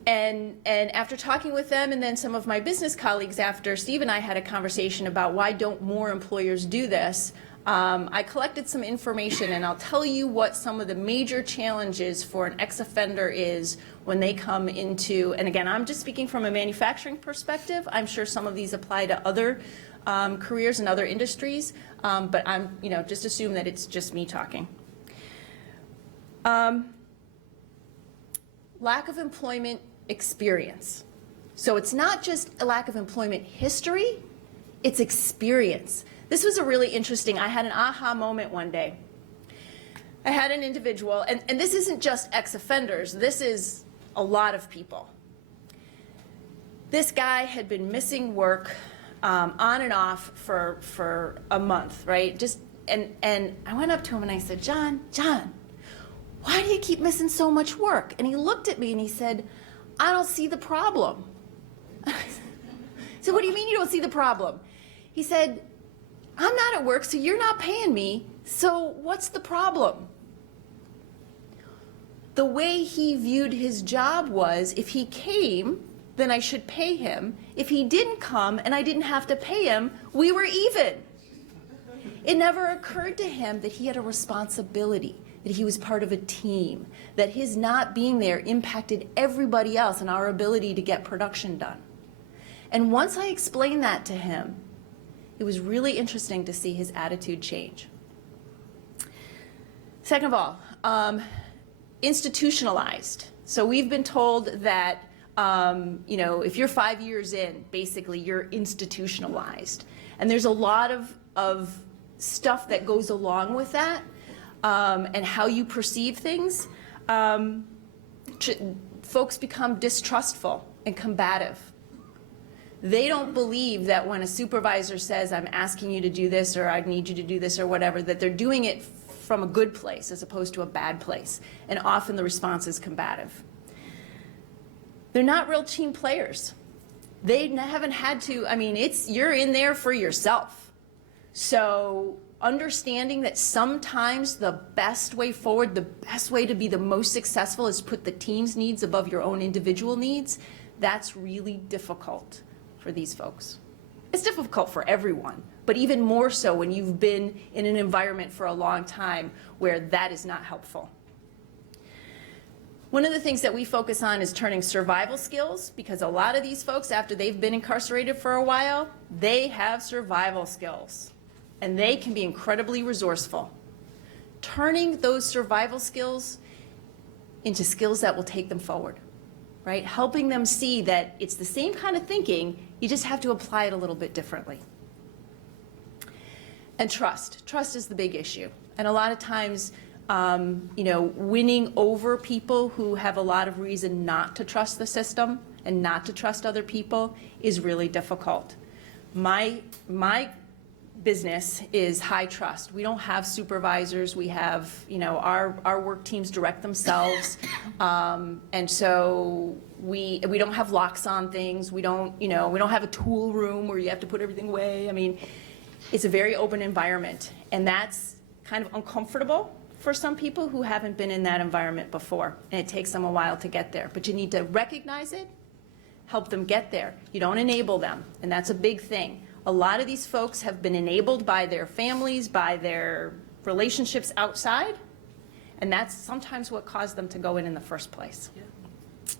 And after talking with them and then some of my business colleagues after Steve and I had a conversation about why don't more employers do this, I collected some information, and I'll tell you what some of the major challenges for an ex-offender is when they come into, and again, I'm just speaking from a manufacturing perspective. I'm sure some of these apply to other careers and other industries, but I'm, just assume that it's just me talking. Lack of employment experience. So it's not just a lack of employment history, it's experience. This was a really interesting, I had an aha moment one day. I had an individual, and this isn't just ex-offenders, this is a lot of people. This guy had been missing work on and off for a month, right? And I went up to him and I said, John, why do you keep missing so much work? And he looked at me and he said, I don't see the problem. I said, what do you mean you don't see the problem? He said, I'm not at work, so you're not paying me, so what's the problem? The way he viewed his job was, if he came, then I should pay him. If he didn't come and I didn't have to pay him, we were even. It never occurred to him that he had a responsibility, that he was part of a team, that his not being there impacted everybody else and our ability to get production done. And once I explained that to him, it was really interesting to see his attitude change. Second of all, institutionalized. So we've been told that if you're 5 years in, basically you're institutionalized. And there's a lot of stuff that goes along with that, and how you perceive things. Folks become distrustful and combative. They don't believe that when a supervisor says, I'm asking you to do this, or I need you to do this, or whatever, that they're doing it from a good place as opposed to a bad place. And often the response is combative. They're not real team players. They haven't had to, you're in there for yourself. So understanding that sometimes the best way forward, the best way to be the most successful is put the team's needs above your own individual needs, that's really difficult for these folks. It's difficult for everyone, but even more so when you've been in an environment for a long time where that is not helpful. One of the things that we focus on is turning survival skills, because a lot of these folks, after they've been incarcerated for a while, they have survival skills, and they can be incredibly resourceful. Turning those survival skills into skills that will take them forward, right? Helping them see that it's the same kind of thinking, you just have to apply it a little bit differently. And trust. Trust is the big issue. And a lot of times, winning over people who have a lot of reason not to trust the system and not to trust other people is really difficult. My business is high trust. We don't have supervisors. We have, our work teams direct themselves. And so we don't have locks on things. We don't have a tool room where you have to put everything away. It's a very open environment, and that's kind of uncomfortable for some people who haven't been in that environment before, and it takes them a while to get there. But you need to recognize it, help them get there. You don't enable them, and that's a big thing. A lot of these folks have been enabled by their families, by their relationships outside, and that's sometimes what caused them to go in the first place. Yeah.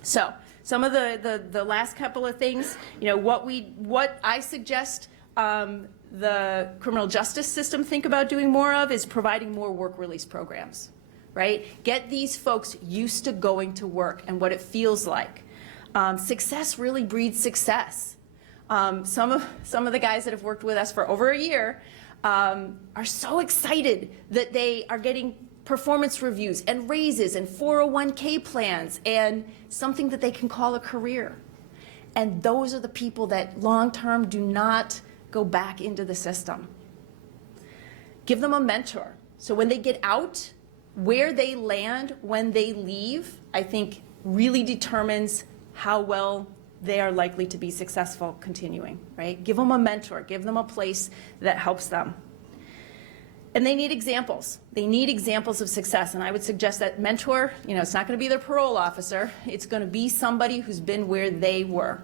So some of the last couple of things, what I suggest the criminal justice system think about doing more of is providing more work release programs, right? Get these folks used to going to work and what it feels like. Success really breeds success. Some of the guys that have worked with us for over a year are so excited that they are getting performance reviews and raises and 401k plans and something that they can call a career. And those are the people that long-term do not go back into the system. Give them a mentor. So when they get out, where they land when they leave, I think really determines how well they are likely to be successful continuing, right? Give them a mentor, give them a place that helps them. And they need examples. They need examples of success. And I would suggest that mentor, it's not going to be their parole officer. It's going to be somebody who's been where they were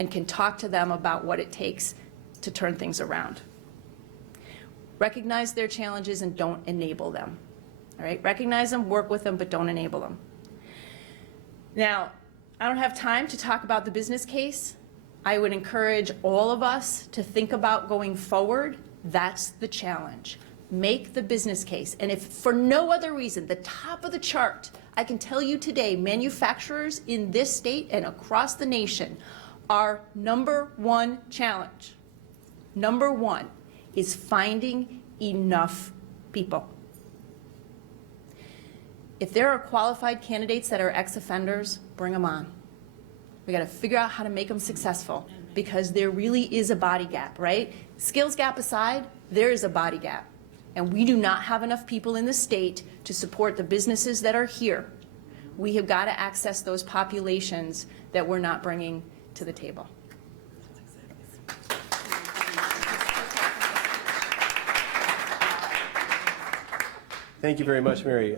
and can talk to them about what it takes to turn things around. Recognize their challenges and don't enable them. All right? Recognize them, work with them, but don't enable them. Now, I don't have time to talk about the business case. I would encourage all of us to think about going forward. That's the challenge. Make the business case. And if for no other reason, the top of the chart, I can tell you today, manufacturers in this state and across the nation, our number one challenge, number one, is finding enough people. If there are qualified candidates that are ex-offenders, bring them on. We got to figure out how to make them successful, because there really is a body gap, right? Skills gap aside, there is a body gap. And we do not have enough people in the state to support the businesses that are here. We have got to access those populations that we're not bringing to the table. Thank you very much, Mary.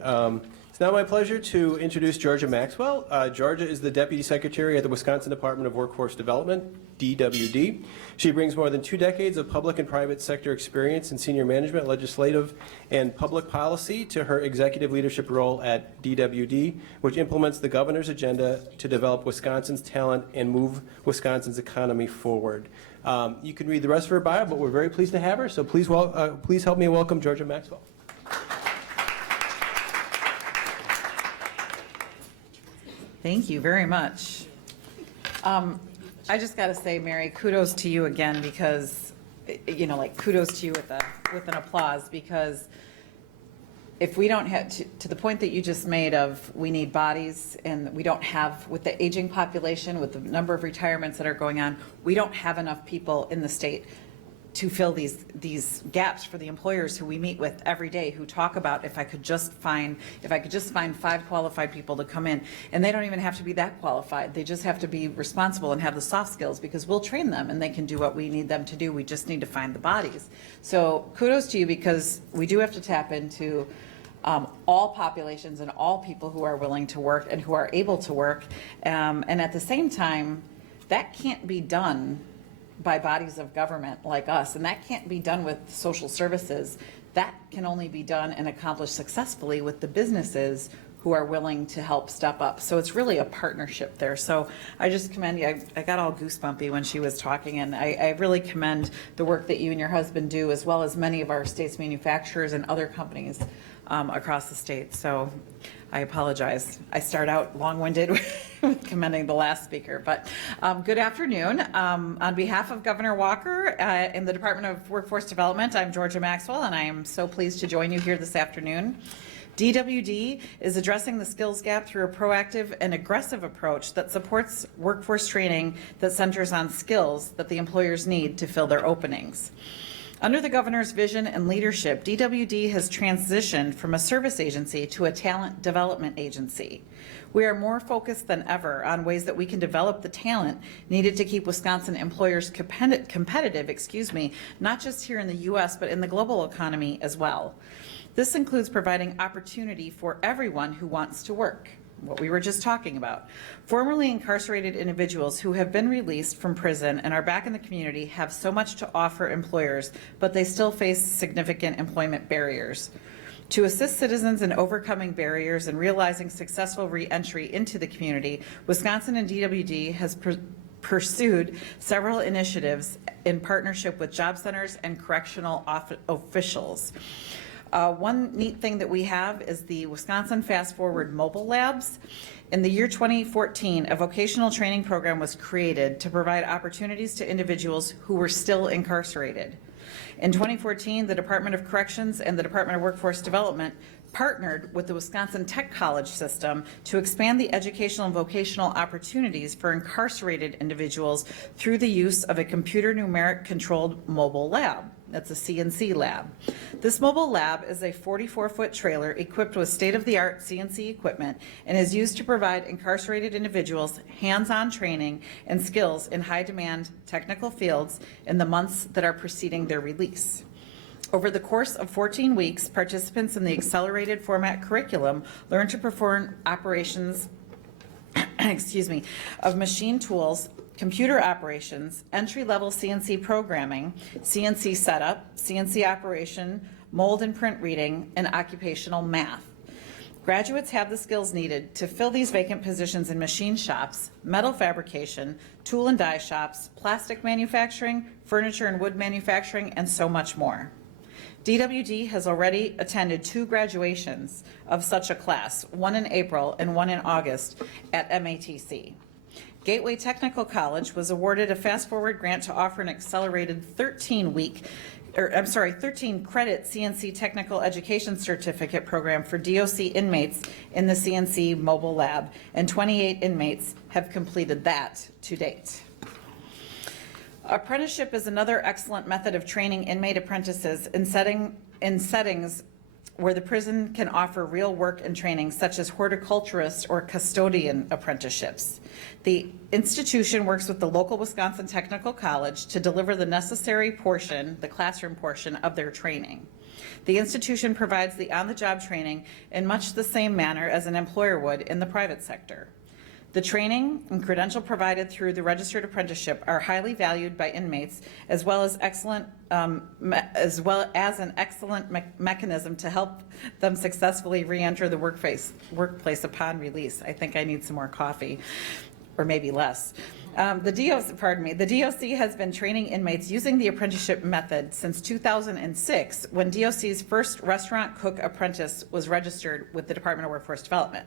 It's now my pleasure to introduce Georgia Maxwell. Georgia is the Deputy Secretary at the Wisconsin Department of Workforce Development, DWD. She brings more than 2 decades of public and private sector experience in senior management, legislative, and public policy to her executive leadership role at DWD, which implements the governor's agenda to develop Wisconsin's talent and move Wisconsin's economy forward. You can read the rest of her bio, but we're very pleased to have her, so please help me welcome Georgia Maxwell. Thank you very much. I just got to say, Mary, kudos to you again, because, kudos to you with an applause, because if we don't have, to the point that you just made of we need bodies, and we don't have, with the aging population, with the number of retirements that are going on, we don't have enough people in the state to fill these gaps for the employers who we meet with every day, who talk about if I could just find 5 qualified people to come in. And they don't even have to be that qualified. They just have to be responsible and have the soft skills, because we'll train them and they can do what we need them to do. We just need to find the bodies. So kudos to you, because we do have to tap into all populations and all people who are willing to work and who are able to work. And at the same time, that can't be done by bodies of government like us, and that can't be done with social services. That can only be done and accomplished successfully with the businesses who are willing to help step up. So it's really a partnership there. So I just commend you. I got all goosebumpy when she was talking, and I really commend the work that you and your husband do, as well as many of our state's manufacturers and other companies across the state. So I apologize. I start out long-winded with commending the last speaker, but good afternoon. On behalf of Governor Walker in the Department of Workforce Development, I'm Georgia Maxwell, and I am so pleased to join you here this afternoon. DWD is addressing the skills gap through a proactive and aggressive approach that supports workforce training that centers on skills that the employers need to fill their openings. Under the governor's vision and leadership, DWD has transitioned from a service agency to a talent development agency. We are more focused than ever on ways that we can develop the talent needed to keep Wisconsin employers competitive, not just here in the U.S., but in the global economy as well. This includes providing opportunity for everyone who wants to work, what we were just talking about. Formerly incarcerated individuals who have been released from prison and are back in the community have so much to offer employers, but they still face significant employment barriers. To assist citizens in overcoming barriers and realizing successful re-entry into the community, Wisconsin and DWD has pursued several initiatives in partnership with job centers and correctional officials. One neat thing that we have is the Wisconsin Fast Forward Mobile Labs. In the year 2014, a vocational training program was created to provide opportunities to individuals who were still incarcerated. In 2014, the Department of Corrections and the Department of Workforce Development partnered with the Wisconsin Tech College system to expand the educational and vocational opportunities for incarcerated individuals through the use of a computer numeric controlled mobile lab. That's a CNC lab. This mobile lab is a 44-foot trailer equipped with state-of-the-art CNC equipment and is used to provide incarcerated individuals hands-on training and skills in high-demand technical fields in the months that are preceding their release. Over the course of 14 weeks, participants in the accelerated format curriculum learn to perform operations of machine tools, computer operations, entry-level CNC programming, CNC setup, CNC operation, mold and print reading, and occupational math. Graduates have the skills needed to fill these vacant positions in machine shops, metal fabrication, tool and die shops, plastic manufacturing, furniture and wood manufacturing, and so much more. DWD has already attended 2 graduations of such a class, one in April and one in August at MATC. Gateway Technical College was awarded a Fast Forward grant to offer an accelerated 13 credit CNC Technical Education Certificate program for DOC inmates in the CNC Mobile Lab, and 28 inmates have completed that to date. Apprenticeship is another excellent method of training inmate apprentices in settings where the prison can offer real work and training, such as horticulturist or custodian apprenticeships. The institution works with the local Wisconsin Technical College to deliver the necessary portion, the classroom portion of their training. The institution provides the on-the-job training in much the same manner as an employer would in the private sector. The training and credential provided through the registered apprenticeship are highly valued by inmates, as well as an excellent mechanism to help them successfully re-enter the workplace upon release. I think I need some more coffee, or maybe less. The DOC has been training inmates using the apprenticeship method since 2006, when DOC's first restaurant cook apprentice was registered with the Department of Workforce Development.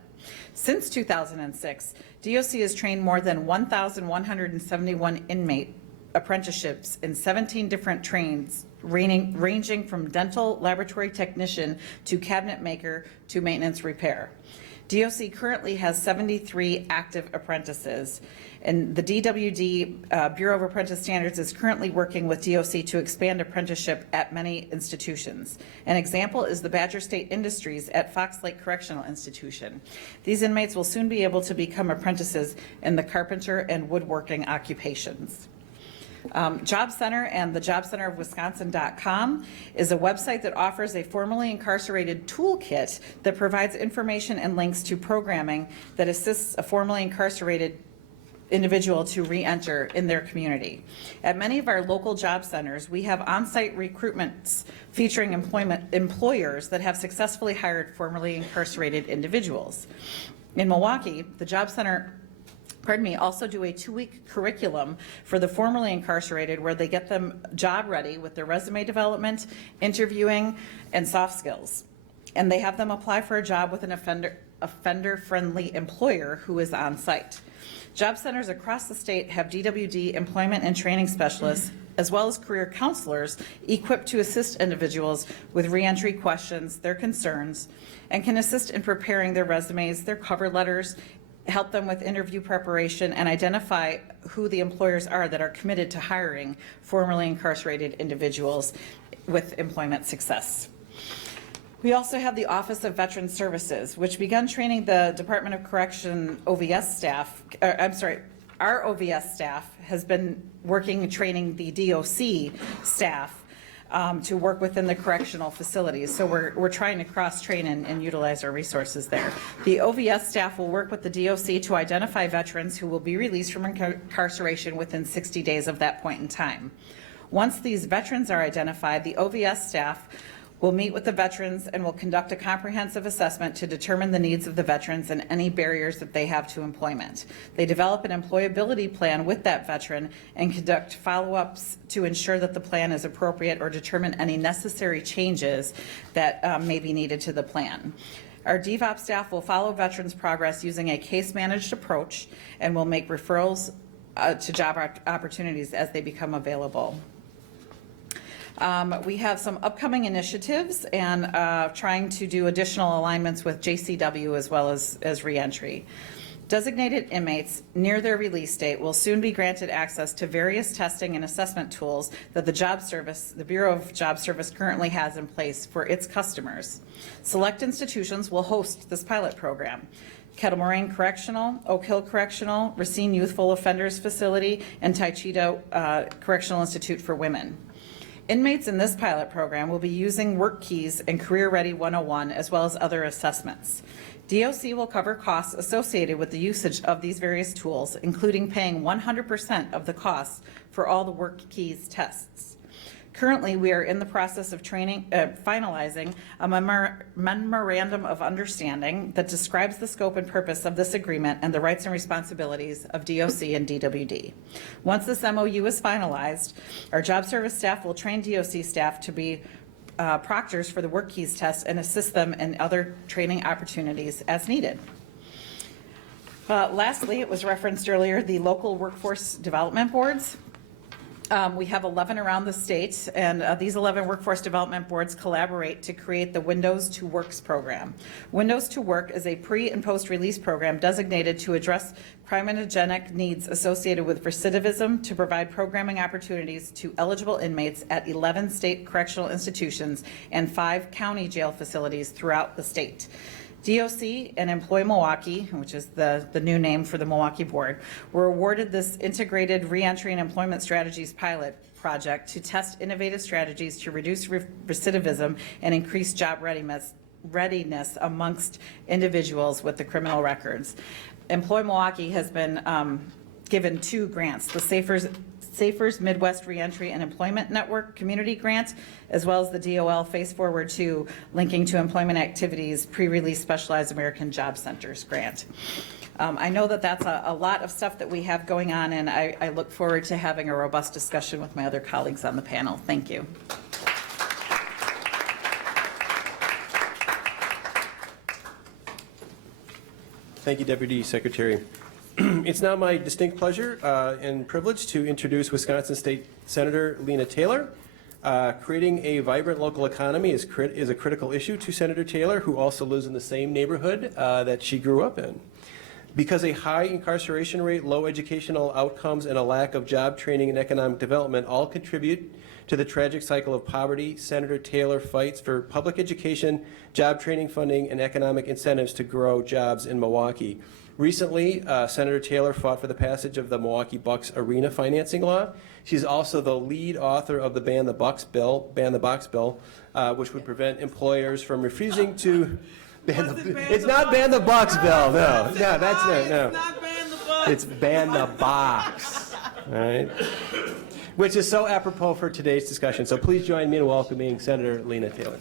Since 2006, DOC has trained more than 1,171 inmate apprenticeships in 17 different trades, ranging from dental laboratory technician to cabinet maker to maintenance repair. DOC currently has 73 active apprentices, and the DWD Bureau of Apprentice Standards is currently working with DOC to expand apprenticeship at many institutions. An example is the Badger State Industries at Fox Lake Correctional Institution. These inmates will soon be able to become apprentices in the carpenter and woodworking occupations. Job Center and the JobCenterofWisconsin.com is a website that offers a formerly incarcerated toolkit that provides information and links to programming that assists a formerly incarcerated individual to re-enter in their community. At many of our local job centers, we have on-site recruitments featuring employers that have successfully hired formerly incarcerated individuals. In Milwaukee, the Job Center also do a 2-week curriculum for the formerly incarcerated, where they get them job ready with their resume development, interviewing, and soft skills. And they have them apply for a job with an offender-friendly employer who is on site. Job centers across the state have DWD employment and training specialists, as well as career counselors equipped to assist individuals with reentry questions, their concerns, and can assist in preparing their resumes, their cover letters, help them with interview preparation, and identify who the employers are that are committed to hiring formerly incarcerated individuals with employment success. We also have the Office of Veteran Services, which began training the Department of Correction OVS staff, our OVS staff has been working and training the DOC staff to work within the correctional facilities. So we're trying to cross-train and utilize our resources there. The OVS staff will work with the DOC to identify veterans who will be released from incarceration within 60 days of that point in time. Once these veterans are identified, the OVS staff will meet with the veterans and will conduct a comprehensive assessment to determine the needs of the veterans and any barriers that they have to employment. They develop an employability plan with that veteran and conduct follow-ups to ensure that the plan is appropriate or determine any necessary changes that may be needed to the plan. Our DVOP staff will follow veterans' progress using a case-managed approach and will make referrals to job opportunities as they become available. We have some upcoming initiatives and trying to do additional alignments with JCW as well as reentry. Designated inmates near their release date will soon be granted access to various testing and assessment tools that the Bureau of Job Service currently has in place for its customers. Select institutions will host this pilot program. Kettle Moraine Correctional, Oak Hill Correctional, Racine Youthful Offenders Facility, and Taichito Correctional Institute for Women. Inmates in this pilot program will be using Work Keys and Career Ready 101 as well as other assessments. DOC will cover costs associated with the usage of these various tools, including paying 100% of the costs for all the Work Keys tests. Currently, we are in the process of finalizing a memorandum of understanding that describes the scope and purpose of this agreement and the rights and responsibilities of DOC and DWD. Once this MOU is finalized, our job service staff will train DOC staff to be proctors for the Work Keys test and assist them in other training opportunities as needed. Lastly, it was referenced earlier, the local workforce development boards. We have 11 around the state, and these 11 workforce development boards collaborate to create the Windows to Works program. Windows to Work is a pre- and post-release program designated to address criminogenic needs associated with recidivism to provide programming opportunities to eligible inmates at 11 state correctional institutions and 5 county jail facilities throughout the state. DOC and Employ Milwaukee, which is the new name for the Milwaukee board, were awarded this integrated reentry and employment strategies pilot project to test innovative strategies to reduce recidivism and increase job readiness amongst individuals with the criminal records. Employ Milwaukee has been given 2 grants, the Safer's Midwest Reentry and Employment Network Community Grant, as well as the DOL Face Forward 2 Linking to Employment Activities Pre-Release Specialized American Job Centers Grant. I know that that's a lot of stuff that we have going on, and I look forward to having a robust discussion with my other colleagues on the panel. Thank you. Thank you, Deputy Secretary. It's now my distinct pleasure and privilege to introduce Wisconsin State Senator Lena Taylor. Creating a vibrant local economy is a critical issue to Senator Taylor, who also lives in the same neighborhood that she grew up in. Because a high incarceration rate, low educational outcomes, and a lack of job training and economic development all contribute to the tragic cycle of poverty, Senator Taylor fights for public education, job training funding, and economic incentives to grow jobs in Milwaukee. Recently, Senator Taylor fought for the passage of the Milwaukee Bucks arena financing law. She's also the lead author of the Ban the Box bill, which would prevent employers from refusing to it's not Ban the Bucks bill, no, that's not, no. It's not Ban the Bucks. It's Ban the Box, all right? Which is so apropos for today's discussion. So please join me in welcoming Senator Lena Taylor.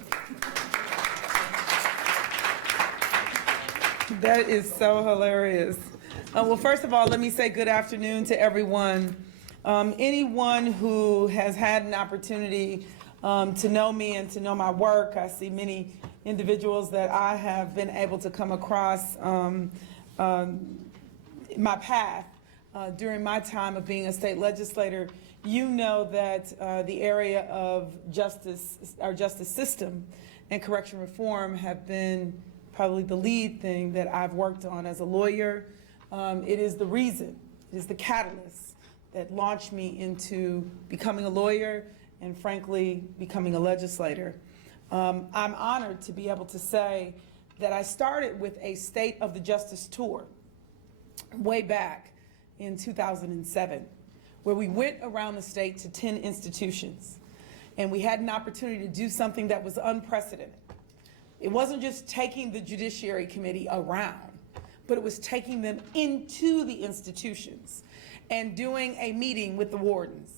That is so hilarious. Well, first of all, let me say good afternoon to everyone. Anyone who has had an opportunity to know me and to know my work, I see many individuals that I have been able to come across my path during my time of being a state legislator. You know that the area of justice, our justice system and correction reform have been probably the lead thing that I've worked on as a lawyer. It is the reason, it is the catalyst that launched me into becoming a lawyer and frankly, becoming a legislator. I'm honored to be able to say that I started with a State of the Justice tour way back in 2007, where we went around the state to 10 institutions, and we had an opportunity to do something that was unprecedented. It wasn't just taking the Judiciary Committee around, but it was taking them into the institutions and doing a meeting with the wardens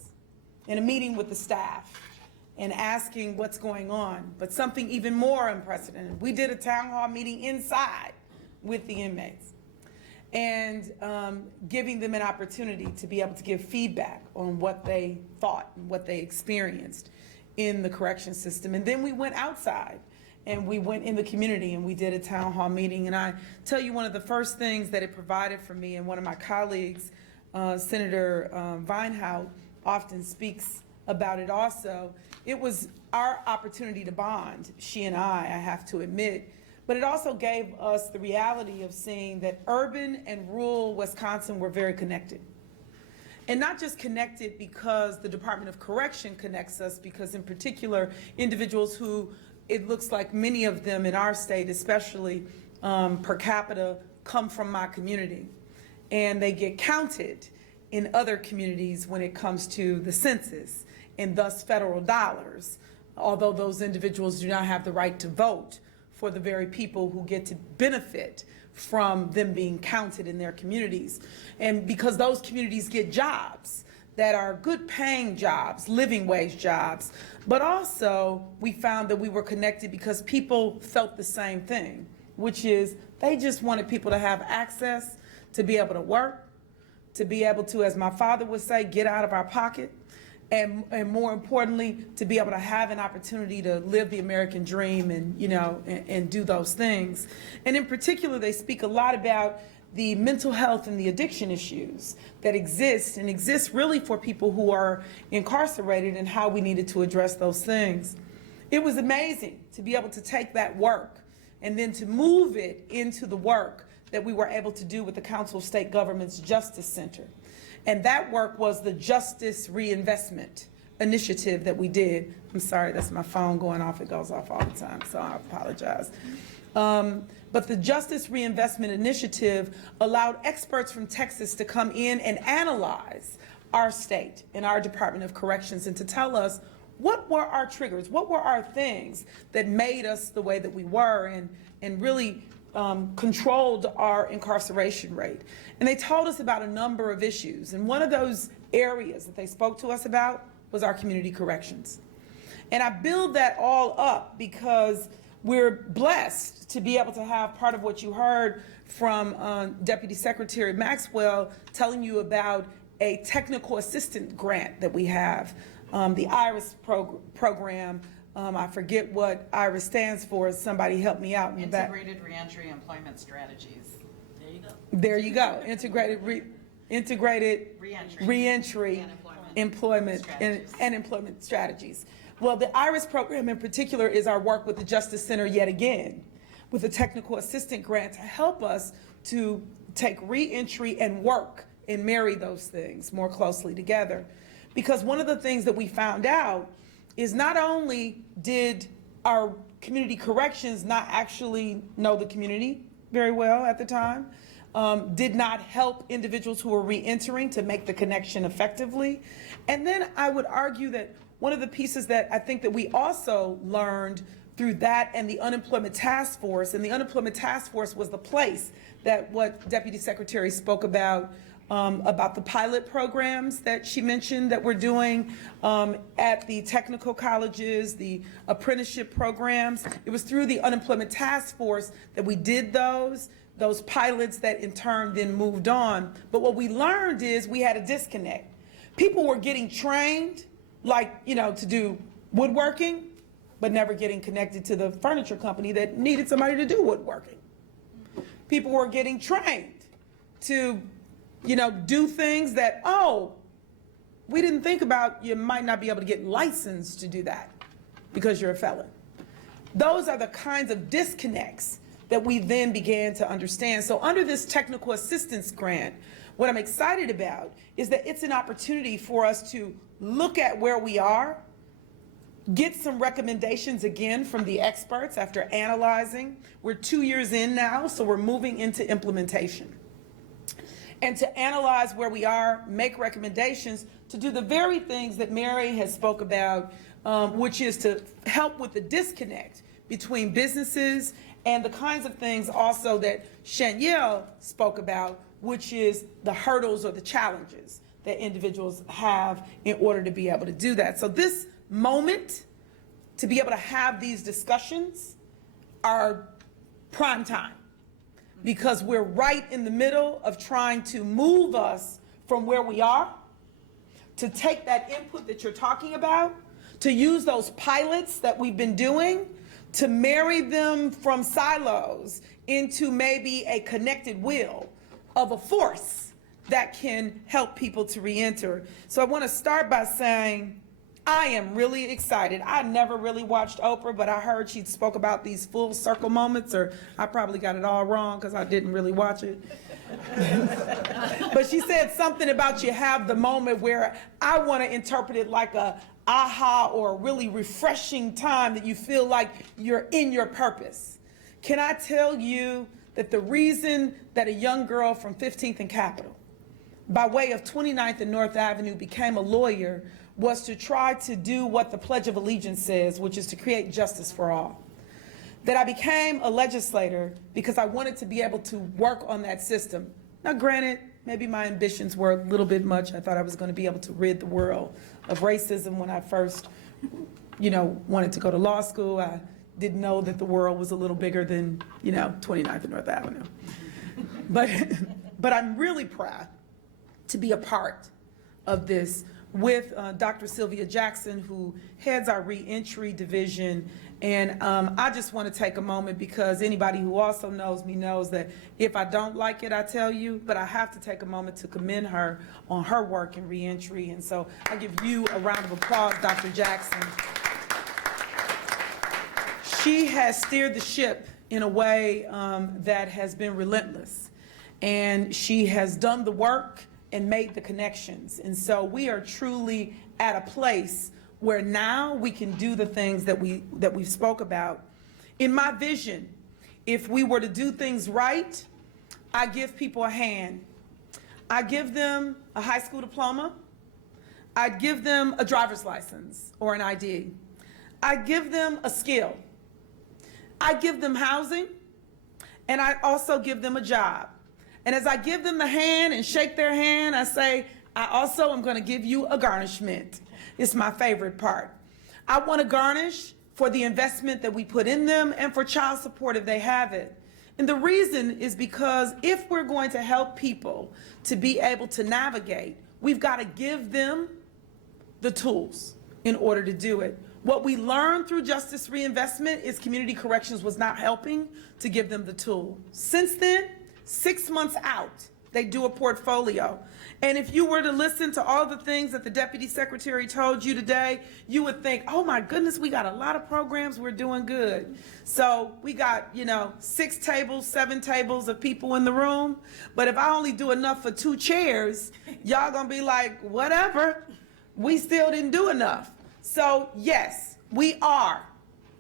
and a meeting with the staff and asking what's going on. But something even more unprecedented, we did a town hall meeting inside with the inmates and giving them an opportunity to be able to give feedback on what they thought and what they experienced in the correction system. And then we went outside and we went in the community and we did a town hall meeting. And I tell you, one of the first things that it provided for me, and one of my colleagues, Senator Vinehout, often speaks about it also, it was our opportunity to bond, she and I have to admit, but it also gave us the reality of seeing that urban and rural Wisconsin were very connected. And not just connected because the Department of Correction connects us, because in particular, individuals who, it looks like many of them in our state, especially per capita, come from my community. And they get counted in other communities when it comes to the census and thus federal dollars, although those individuals do not have the right to vote for the very people who get to benefit from them being counted in their communities. And because those communities get jobs that are good paying jobs, living wage jobs, but also we found that we were connected because people felt the same thing, which is they just wanted people to have access to be able to work, to be able to, as my father would say, get out of our pocket, and more importantly, to be able to have an opportunity to live the American dream and, you know, and do those things. And in particular, they speak a lot about the mental health and the addiction issues that exist and exist really for people who are incarcerated and how we needed to address those things. It was amazing to be able to take that work and then to move it into the work that we were able to do with the Council of State Governments Justice Center. And that work was the Justice Reinvestment Initiative that we did. I'm sorry, that's my phone going off. It goes off all the time, so I apologize. But the Justice Reinvestment Initiative allowed experts from Texas to come in and analyze our state and our Department of Corrections and to tell us what were our triggers, what were our things that made us the way that we were and really controlled our incarceration rate. And they told us about a number of issues. And one of those areas that they spoke to us about was our community corrections. And I build that all up because we're blessed to be able to have part of what you heard from Deputy Secretary Maxwell telling you about a technical assistant grant that we have, the IRIS program. I forget what IRIS stands for. Somebody help me out in the back. Integrated Reentry Employment Strategies. There you go. Integrated reentry employment and employment strategies. Well, the IRIS program in particular is our work with the Justice Center yet again, with a technical assistant grant to help us to take reentry and work and marry those things more closely together. Because one of the things that we found out is not only did our community corrections not actually know the community very well at the time, did not help individuals who were reentering to make the connection effectively. And then I would argue that one of the pieces that I think that we also learned through that and the Unemployment Task Force, and the Unemployment Task Force was the place that what Deputy Secretary spoke about the pilot programs that she mentioned that we're doing at the technical colleges, the apprenticeship programs. It was through the Unemployment Task Force that we did those pilots that in turn then moved on. But what we learned is we had a disconnect. People were getting trained, like, you know, to do woodworking, but never getting connected to the furniture company that needed somebody to do woodworking. People were getting trained to, you know, do things that, oh, we didn't think about, you might not be able to get licensed to do that because you're a felon. Those are the kinds of disconnects that we then began to understand. So under this technical assistance grant, what I'm excited about is that it's an opportunity for us to look at where we are, get some recommendations again from the experts after analyzing. We're 2 years in now, so we're moving into implementation. And to analyze where we are, make recommendations to do the very things that Mary has spoke about, which is to help with the disconnect between businesses and the kinds of things also that Shanielle spoke about, which is the hurdles or the challenges that individuals have in order to be able to do that. So this moment, to be able to have these discussions, are prime time, because we're right in the middle of trying to move us from where we are, to take that input that you're talking about, to use those pilots that we've been doing, to marry them from silos into maybe a connected will of a force that can help people to reenter. So I want to start by saying I am really excited. I never really watched Oprah, but I heard she spoke about these full circle moments, or I probably got it all wrong because I didn't really watch it. But she said something about you have the moment where I want to interpret it like a aha or a really refreshing time that you feel like you're in your purpose. Can I tell you that the reason that a young girl from 15th and Capitol, by way of 29th and North Avenue, became a lawyer was to try to do what the Pledge of Allegiance says, which is to create justice for all. That I became a legislator because I wanted to be able to work on that system. Now, granted, maybe my ambitions were a little bit much. I thought I was going to be able to rid the world of racism when I first, wanted to go to law school. I didn't know that the world was a little bigger than, 29th and North Avenue. But I'm really proud to be a part of this with Dr. Sylvia Jackson, who heads our reentry division. And I just want to take a moment, because anybody who also knows me knows that if I don't like it, I tell you, but I have to take a moment to commend her on her work in reentry. And so I give you a round of applause, Dr. Jackson. She has steered the ship in a way that has been relentless. And she has done the work and made the connections. And so we are truly at a place where now we can do the things that we spoke about. In my vision, if we were to do things right, I give people a hand. I give them a high school diploma. I'd give them a driver's license or an ID. I give them a skill. I give them housing, and I also give them a job. And as I give them the hand and shake their hand, I say, I also am going to give you a garnishment. It's my favorite part. I want to garnish for the investment that we put in them and for child support if they have it. And the reason is because if we're going to help people to be able to navigate, we've got to give them the tools in order to do it. What we learned through justice reinvestment is community corrections was not helping to give them the tool. Since then, 6 months out, they do a portfolio. And if you were to listen to all the things that the Deputy Secretary told you today, you would think, oh my goodness, we got a lot of programs, we're doing good. So we got, 6 tables, 7 tables of people in the room. But if I only do enough for 2 chairs, y'all gonna be like, whatever, we still didn't do enough. So yes, we are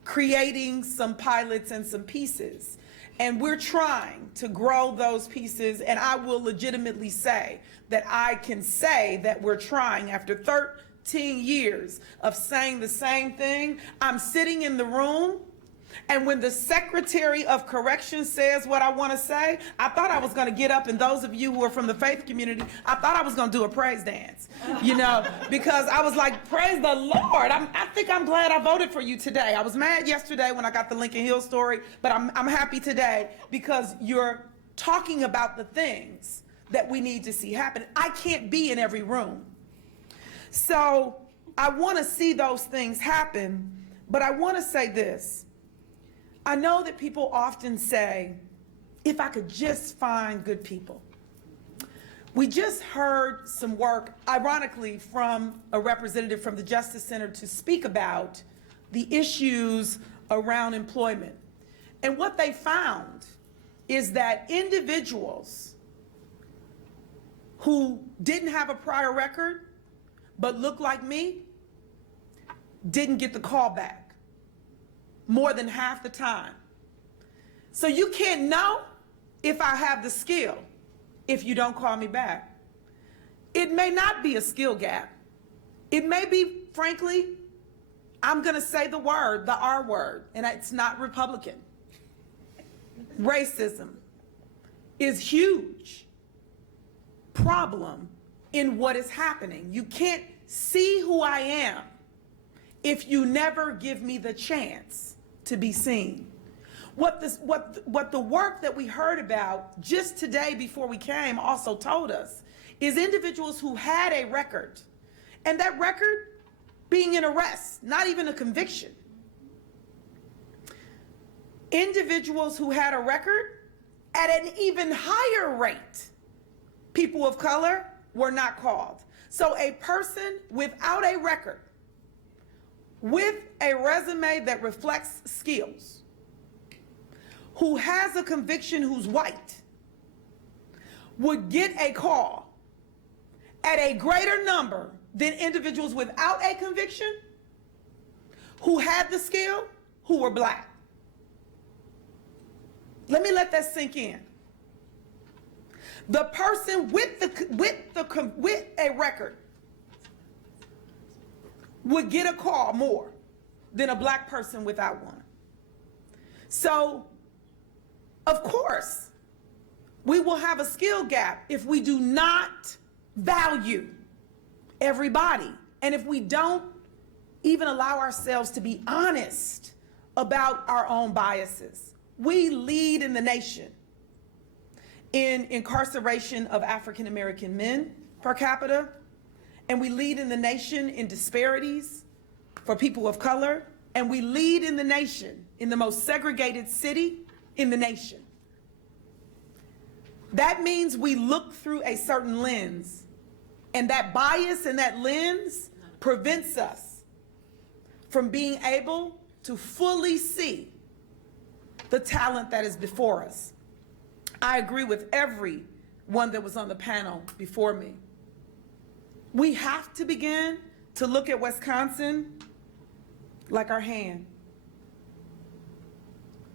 creating some pilots and some pieces. And we're trying to grow those pieces, and I will legitimately say that I can say that we're trying. After 13 years of saying the same thing, I'm sitting in the room, and when the Secretary of Corrections says what I want to say, I thought I was going to get up, and those of you who are from the faith community, I thought I was going to do a praise dance, because I was like, praise the Lord. I think I'm glad I voted for you today. I was mad yesterday when I got the Lincoln Hill story, but I'm happy today because you're talking about the things that we need to see happen. I can't be in every room. So I want to see those things happen, but I want to say this. I know that people often say, if I could just find good people. We just heard some work, ironically, from a representative from the Justice Center to speak about the issues around employment. And what they found is that individuals who didn't have a prior record but looked like me didn't get the call back more than half the time. So you can't know if I have the skill if you don't call me back. It may not be a skill gap. It may be, frankly, I'm going to say the word, the R word, and it's not Republican. Racism is huge problem in what is happening. You can't see who I am if you never give me the chance to be seen. What the work that we heard about just today before we came also told us is individuals who had a record, and that record being an arrest, not even a conviction. Individuals who had a record at an even higher rate, people of color, were not called. So a person without a record, with a resume that reflects skills, who has a conviction, who's white, would get a call at a greater number than individuals without a conviction, who had the skill, who were black. Let me let that sink in. The person with a record would get a call more than a black person without one. So, of course, we will have a skill gap if we do not value everybody, and if we don't even allow ourselves to be honest about our own biases. We lead in the nation in incarceration of African American men per capita, and we lead in the nation in disparities for people of color, and we lead in the nation in the most segregated city in the nation. That means we look through a certain lens, and that bias and that lens prevents us from being able to fully see the talent that is before us. I agree with everyone that was on the panel before me. We have to begin to look at Wisconsin like our hand.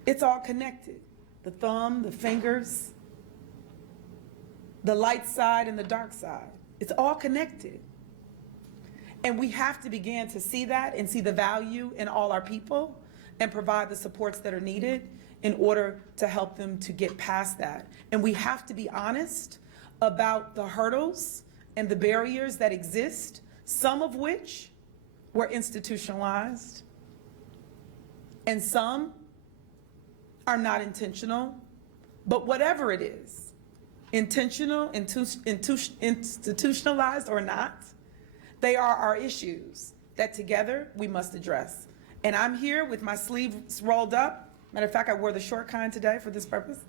It's all connected. The thumb, the fingers, the light side and the dark side. It's all connected. And we have to begin to see that and see the value in all our people and provide the supports that are needed in order to help them to get past that. And we have to be honest about the hurdles and the barriers that exist, some of which were institutionalized, and some are not intentional. But whatever it is, intentional, institutionalized or not, they are our issues that together we must address. And I'm here with my sleeves rolled up. Matter of fact, I wore the short kind today for this purpose,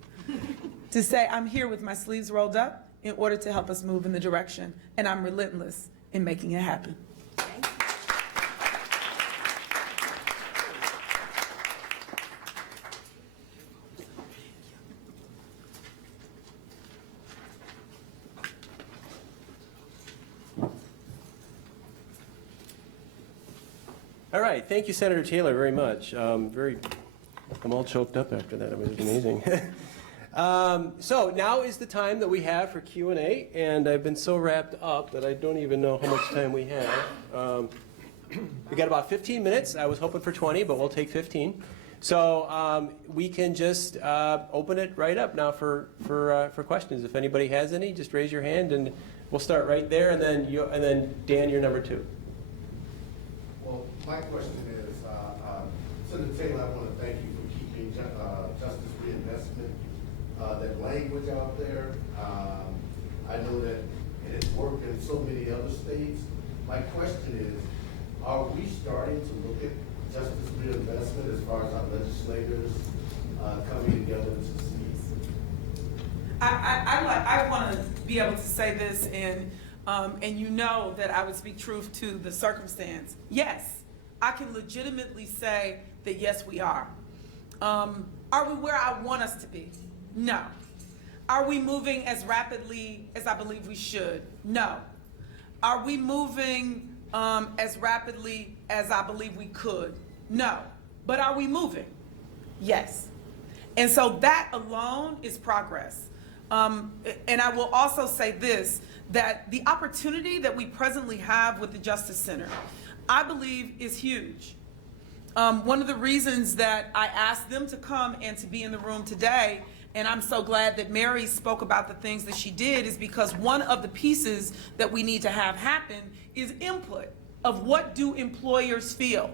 to say I'm here with my sleeves rolled up in order to help us move in the direction, and I'm relentless in making it happen. All right, thank you, Senator Taylor, very much. I'm all choked up after that. It was amazing. So now is the time that we have for Q&A, and I've been so wrapped up that I don't even know how much time we have. We got about 15 minutes. I was hoping for 20, but we'll take 15. So we can just open it right up now for questions. If anybody has any, just raise your hand, and we'll start right there, and then Dan, you're number 2. Well, my question is, Senator Taylor, I want to thank you for keeping justice reinvestment, that language out there. I know that it has worked in so many other states. My question is, are we starting to look at justice reinvestment as far as our legislators coming together to see? I want to be able to say this, and you know that I would speak truth to the circumstance. Yes, I can legitimately say that yes, we are. Are we where I want us to be? No. Are we moving as rapidly as I believe we should? No. Are we moving as rapidly as I believe we could? No. But are we moving? Yes. And so that alone is progress. And I will also say this, that the opportunity that we presently have with the Justice Center, I believe, is huge. One of the reasons that I asked them to come and to be in the room today, and I'm so glad that Mary spoke about the things that she did, is because one of the pieces that we need to have happen is input of what do employers feel?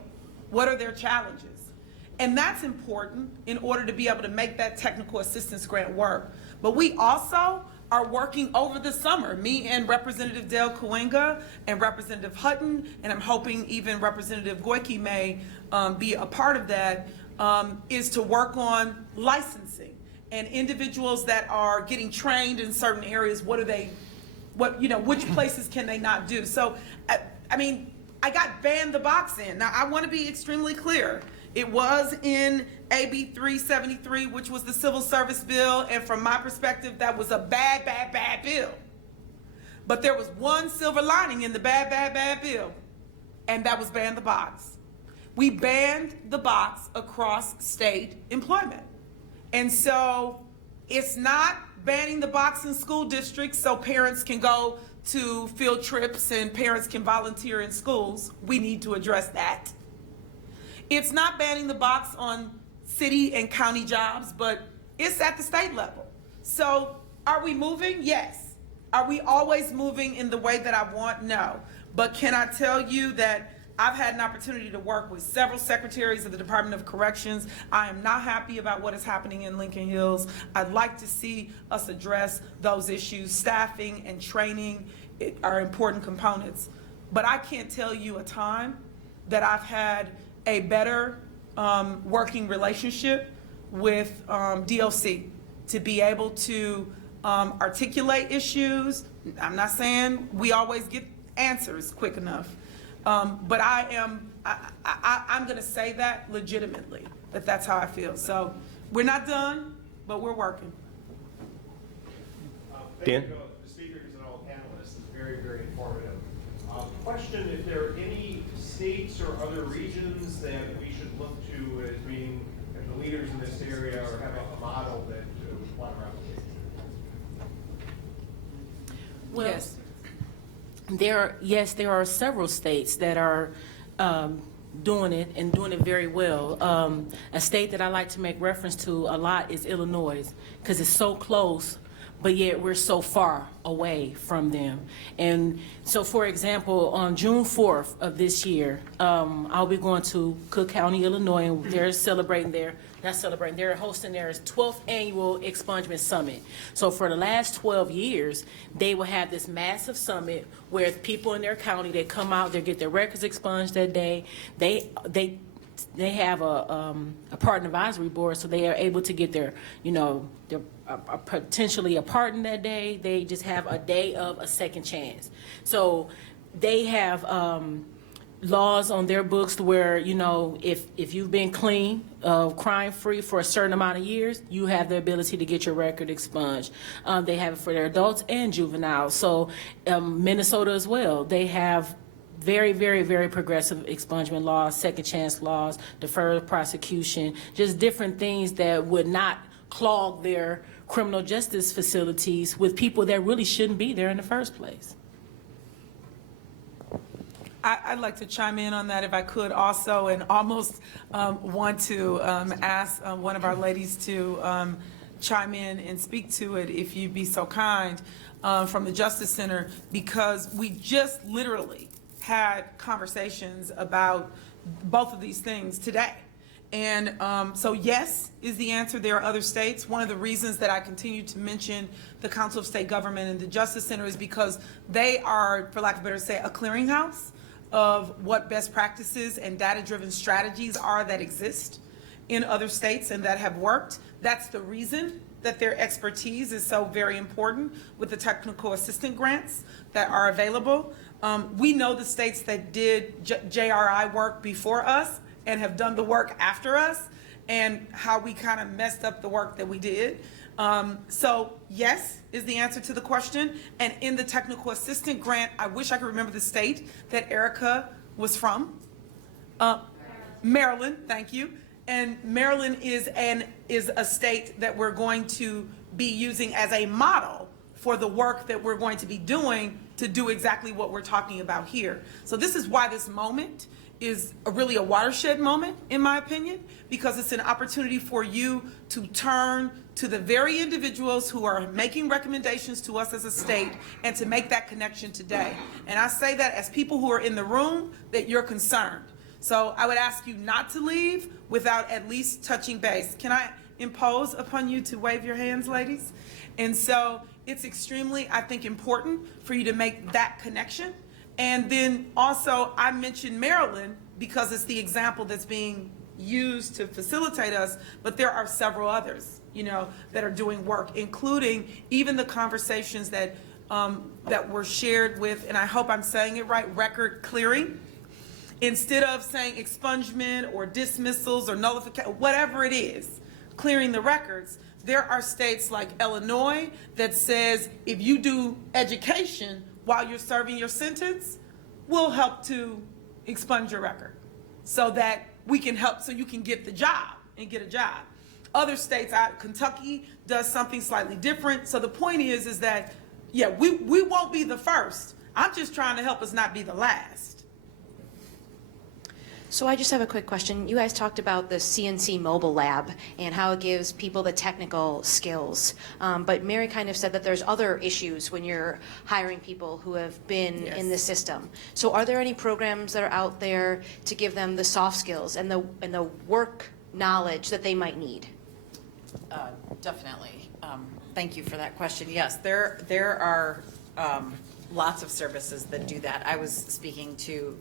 What are their challenges? And that's important in order to be able to make that technical assistance grant work. But we also are working over the summer, me and Representative Dale Kooyenga and Representative Hutton, and I'm hoping even Representative Goyke may be a part of that, is to work on licensing and individuals that are getting trained in certain areas. Which places can they not do? So, I mean, I got ban the box in. Now, I want to be extremely clear. It was in AB 373, which was the civil service bill, and from my perspective, that was a bad, bad, bad bill. But there was one silver lining in the bad, bad, bad bill, and that was ban the box. We banned the box across state employment. And so it's not banning the box in school districts so parents can go to field trips and parents can volunteer in schools. We need to address that. It's not banning the box on city and county jobs, but it's at the state level. So are we moving? Yes. Are we always moving in the way that I want? No. But can I tell you that I've had an opportunity to work with several secretaries of the Department of Corrections. I am not happy about what is happening in Lincoln Hills. I'd like to see us address those issues. Staffing and training are important components. But I can't tell you a time that I've had a better working relationship with DOC to be able to articulate issues. I'm not saying we always get answers quick enough, but I'm going to say that legitimately, that's how I feel. So we're not done, but we're working. Dan? Thank you, the speakers and all panelists. It's very, very informative. Question, if there are any states or other regions that we should look to as being the leaders in this area or have a model that we want to replicate? Well, there are several states that are doing it and doing it very well. A state that I like to make reference to a lot is Illinois, because it's so close, but yet we're so far away from them. And so, for example, on June 4th of this year, I'll be going to Cook County, Illinois, and they're they're hosting their 12th annual Expungement Summit. So for the last 12 years, they will have this massive summit where people in their county, they come out, they get their records expunged that day. They have a pardon advisory board, so they are able to get their potentially a pardon that day. They just have a day of a second chance. So they have laws on their books where, if you've been clean, crime-free for a certain amount of years, you have the ability to get your record expunged. They have it for their adults and juveniles. So Minnesota as well, they have very, very, very progressive expungement laws, second chance laws, deferred prosecution, just different things that would not clog their criminal justice facilities with people that really shouldn't be there in the first place. I'd like to chime in on that if I could also, and almost want to ask one of our ladies to chime in and speak to it, if you'd be so kind, from the Justice Center, because we just literally had conversations about both of these things today. And so yes is the answer. There are other states. One of the reasons that I continue to mention the Council of State Government and the Justice Center is because they are, for lack of a better say, a clearinghouse of what best practices and data-driven strategies are that exist in other states and that have worked. That's the reason that their expertise is so very important with the technical assistant grants that are available. We know the states that did JRI work before us and have done the work after us, and how we kind of messed up the work that we did. So yes is the answer to the question. And in the technical assistant grant, I wish I could remember the state that Erica was from. Maryland, thank you. And Maryland is a state that we're going to be using as a model for the work that we're going to be doing to do exactly what we're talking about here. So this is why this moment is really a watershed moment, in my opinion, because it's an opportunity for you to turn to the very individuals who are making recommendations to us as a state and to make that connection today. And I say that as people who are in the room, that you're concerned. So I would ask you not to leave without at least touching base. Can I impose upon you to wave your hands, ladies? And so it's extremely, I think, important for you to make that connection. And then also, I mentioned Maryland because it's the example that's being used to facilitate us, but there are several others, that are doing work, including even the conversations that were shared with, and I hope I'm saying it right, record clearing. Instead of saying expungement or dismissals or nullification, whatever it is, clearing the records, there are states like Illinois that says if you do education while you're serving your sentence, we'll help to expunge your record so that we can help, so you can get the job and get a job. Other states, Kentucky does something slightly different. So the point is that, Yeah, we won't be the first. I'm just trying to help us not be the last. So I just have a quick question. You guys talked about the CNC mobile lab and how it gives people the technical skills. But Mary kind of said that there's other issues when you're hiring people who have been in the system. So are there any programs that are out there to give them the soft skills and the work knowledge that they might need? Definitely. Thank you for that question. Yes, there are lots of services that do that. I was speaking to,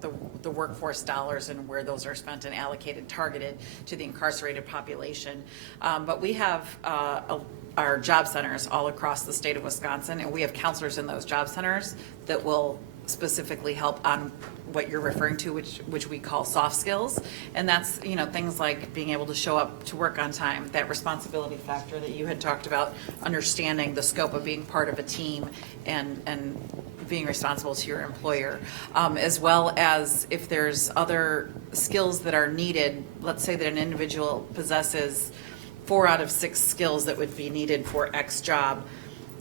the workforce dollars and where those are spent and allocated, targeted to the incarcerated population. But we have our job centers all across the state of Wisconsin, and we have counselors in those job centers that will specifically help on what you're referring to, which we call soft skills. And that's, things like being able to show up to work on time, that responsibility factor that you had talked about, understanding the scope of being part of a team and being responsible to your employer, as well as if there's other skills that are needed. Let's say that an individual possesses 4 out of 6 skills that would be needed for X job.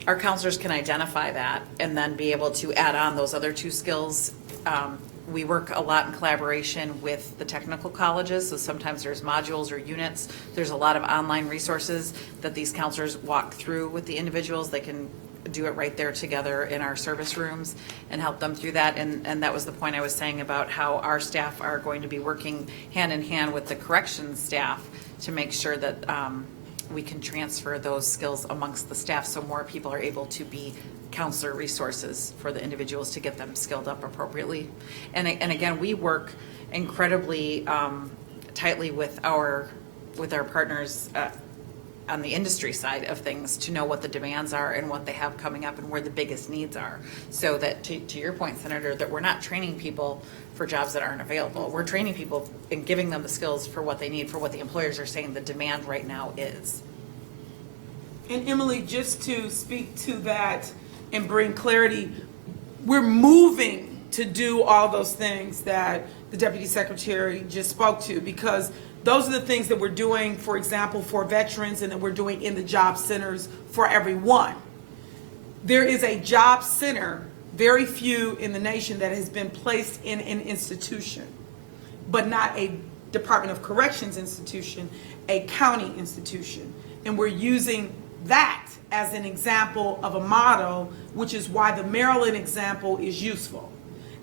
Our counselors can identify that and then be able to add on those other 2 skills. We work a lot in collaboration with the technical colleges, so sometimes there's modules or units. There's a lot of online resources that these counselors walk through with the individuals. They can do it right there together in our service rooms and help them through that. And that was the point I was saying about how our staff are going to be working hand in hand with the corrections staff to make sure that we can transfer those skills amongst the staff so more people are able to be counselor resources for the individuals to get them skilled up appropriately. And again, we work incredibly tightly with our partners on the industry side of things to know what the demands are and what they have coming up and where the biggest needs are. So that to your point, Senator, that we're not training people for jobs that aren't available. We're training people and giving them the skills for what they need, for what the employers are saying the demand right now is. And Emily, just to speak to that and bring clarity, we're moving to do all those things that the Deputy Secretary just spoke to, because those are the things that we're doing, for example, for veterans, and that we're doing in the job centers for everyone. There is a job center, very few in the nation, that has been placed in an institution, but not a Department of Corrections institution, a county institution. And we're using that as an example of a model, which is why the Maryland example is useful.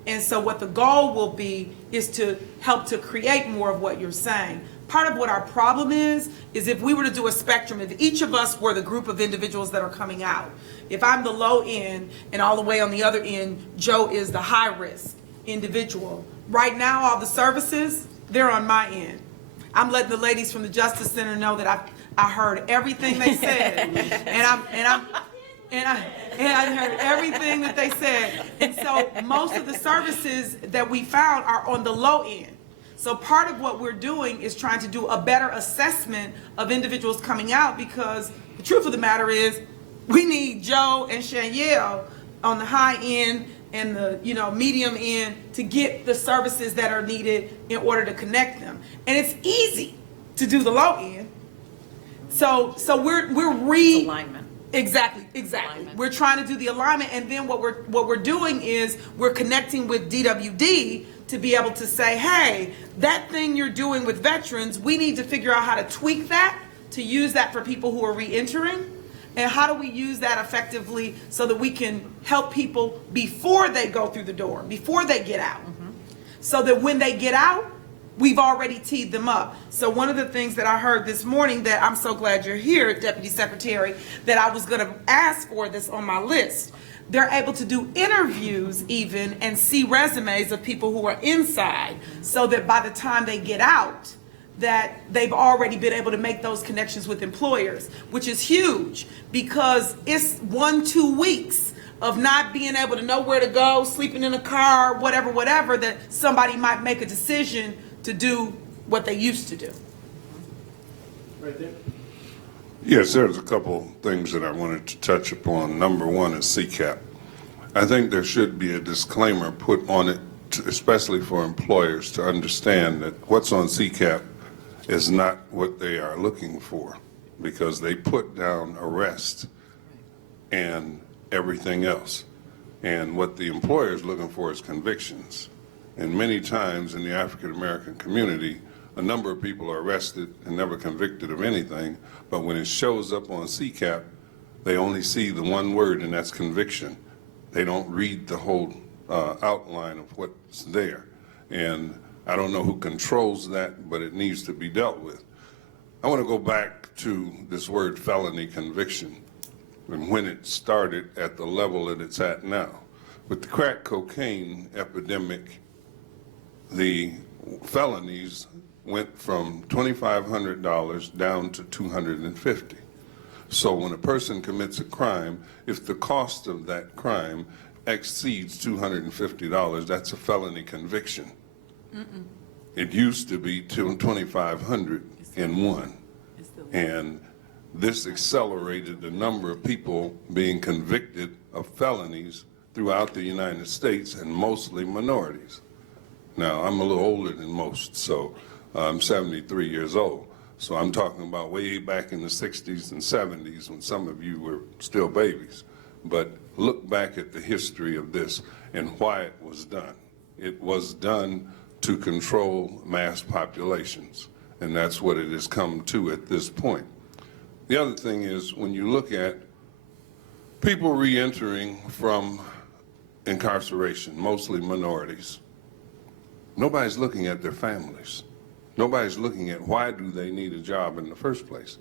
And so what the goal will be is to help to create more of what you're saying. Part of what our problem is if we were to do a spectrum, if each of us were the group of individuals that are coming out, if I'm the low end and all the way on the other end, Joe is the high risk individual. Right now, all the services, they're on my end. I'm letting the ladies from the Justice Center know that I heard everything they said, and I heard everything that they said. And so most of the services that we found are on the low end. So part of what we're doing is trying to do a better assessment of individuals coming out, because the truth of the matter is we need Joe and Shanielle on the high end and the medium end to get the services that are needed in order to connect them. And it's easy to do the low end. So we're Alignment. Exactly. Alignment. We're trying to do the alignment, and then what we're doing is we're connecting with DWD to be able to say, hey, that thing you're doing with veterans, we need to figure out how to tweak that to use that for people who are re-entering. And how do we use that effectively so that we can help people before they go through the door, before they get out, so that when they get out, we've already teed them up. So one of the things that I heard this morning that I'm so glad you're here, Deputy Secretary, that I was going to ask for this on my list. They're able to do interviews even and see resumes of people who are inside, so that by the time they get out, that they've already been able to make those connections with employers, which is huge, because it's 1-2 weeks of not being able to know where to go, sleeping in a car, whatever, that somebody might make a decision to do what they used to do. Right there. Yes, there's a couple things that I wanted to touch upon. Number one is CCAP. I think there should be a disclaimer put on it, especially for employers, to understand that what's on CCAP is not what they are looking for, because they put down arrest and everything else. And what the employer is looking for is convictions. And many times in the African American community, a number of people are arrested and never convicted of anything, but when it shows up on CCAP, they only see the one word, and that's conviction. They don't read the whole outline of what's there. And I don't know who controls that, but it needs to be dealt with. I want to go back to this word felony conviction and when it started at the level that it's at now. With the crack cocaine epidemic, the felonies went from $2,500 down to $250. So when a person commits a crime, if the cost of that crime exceeds $250, that's a felony conviction. It used to be $2,500 in one. And this accelerated the number of people being convicted of felonies throughout the United States, and mostly minorities. Now, I'm a little older than most, so I'm 73 years old. So I'm talking about way back in the 60s and 70s when some of you were still babies. But look back at the history of this and why it was done. It was done to control mass populations, and that's what it has come to at this point. The other thing is, when you look at people re-entering from incarceration, mostly minorities, nobody's looking at their families. Nobody's looking at why do they need a job in the first place.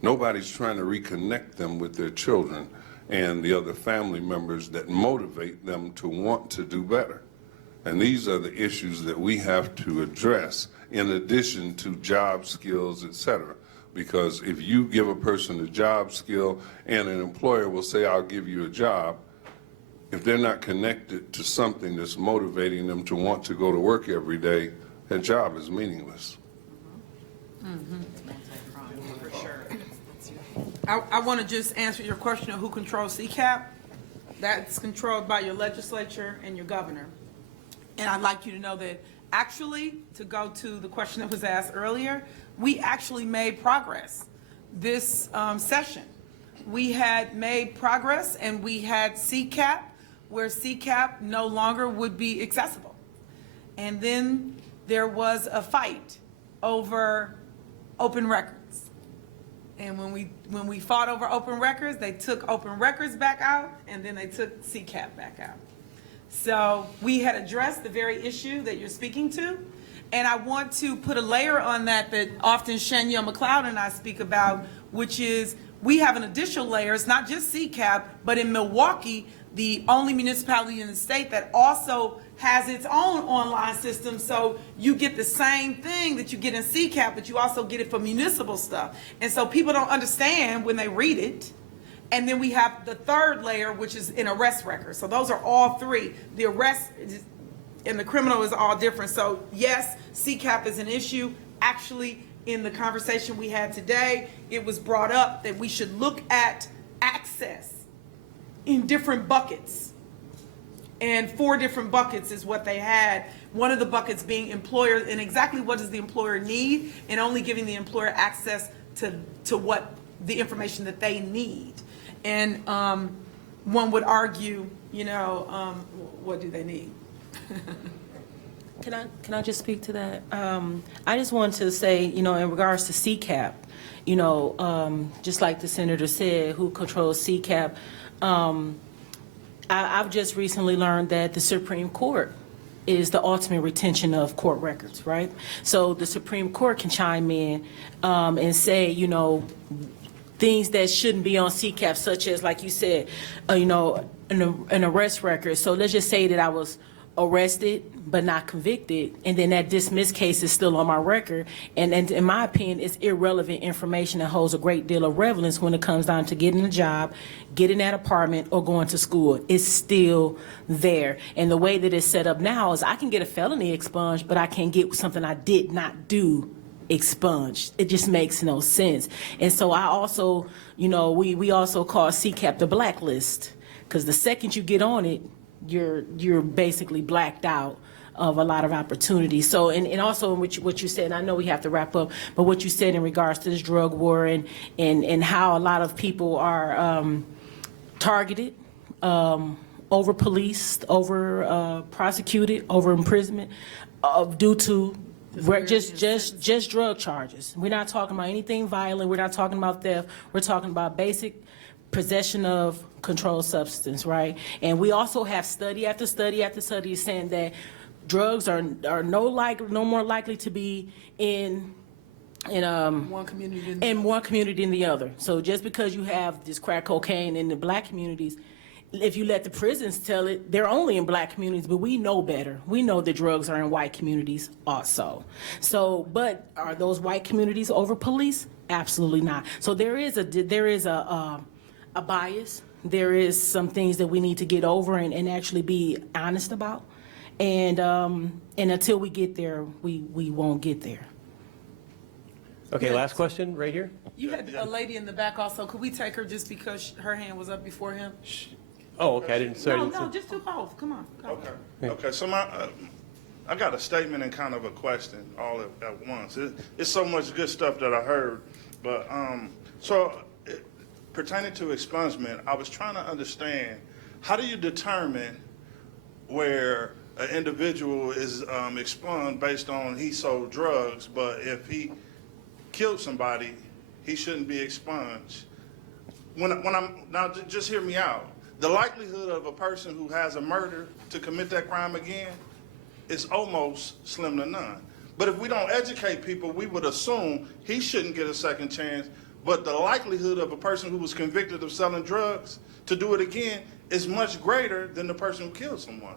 Nobody's trying to reconnect them with their children and the other family members that motivate them to want to do better. And these are the issues that we have to address in addition to job skills, et cetera. Because if you give a person a job skill and an employer will say, I'll give you a job, if they're not connected to something that's motivating them to want to go to work every day, that job is meaningless. For sure. I want to just answer your question of who controls CCAP. That's controlled by your legislature and your governor. And I'd like you to know that actually, to go to the question that was asked earlier, we actually made progress this session. We had made progress, and we had CCAP, where CCAP no longer would be accessible. And then there was a fight over open records. And when we fought over open records, they took open records back out, and then they took CCAP back out. So we had addressed the very issue that you're speaking to, and I want to put a layer on that often Shania McLeod and I speak about, which is we have an additional layer. It's not just CCAP, but in Milwaukee, the only municipality in the state that also has its own online system, so you get the same thing that you get in CCAP, but you also get it for municipal stuff. And so people don't understand when they read it. And then we have the third layer, which is an arrest record. So those are all three. The arrest and the criminal is all different. So yes, CCAP is an issue. Actually, in the conversation we had today, it was brought up that we should look at access in different buckets. And 4 different buckets is what they had. One of the buckets being employer, and exactly what does the employer need, and only giving the employer access to what the information that they need. And one would argue, what do they need? Can I just speak to that? I just want to say, in regards to CCAP, just like the senator said, who controls CCAP, I've just recently learned that the Supreme Court is the ultimate retention of court records, right? So the Supreme Court can chime in and say, things that shouldn't be on CCAP, such as, like you said, an arrest record. So let's just say that I was arrested but not convicted, and then that dismissed case is still on my record. And in my opinion, it's irrelevant information that holds a great deal of relevance when it comes down to getting a job, getting that apartment, or going to school. It's still there. And the way that it's set up now is I can get a felony expunged, but I can't get something I did not do expunged. It just makes no sense. And so I also, we also call CCAP the blacklist, because the second you get on it, you're basically blacked out of a lot of opportunities. So, and also what you said, and I know we have to wrap up, but what you said in regards to this drug war and how a lot of people are targeted, over-policed, over-prosecuted, over-imprisonment due to just drug charges. We're not talking about anything violent. We're not talking about theft. We're talking about basic possession of controlled substance, right? And we also have study after study after study saying that drugs are no more likely to be in One community than the other. So just because you have this crack cocaine in the black communities, if you let the prisons tell it, they're only in black communities, but we know better. We know that drugs are in white communities also. So, but are those white communities over-policed? Absolutely not. So there is a bias. There is some things that we need to get over and actually be honest about. And until we get there, we won't get there. Okay, last question, right here. You had a lady in the back also. Could we take her just because her hand was up before him? Oh, okay, I didn't, sorry. No, just do both. Come on. Okay, so I got a statement and kind of a question all at once. It's so much good stuff that I heard, but pertaining to expungement, I was trying to understand, how do you determine where an individual is expunged based on he sold drugs, but if he killed somebody, he shouldn't be expunged? Now just hear me out. The likelihood of a person who has a murder to commit that crime again is almost slim to none. But if we don't educate people, we would assume he shouldn't get a second chance, but the likelihood of a person who was convicted of selling drugs to do it again is much greater than the person who killed someone.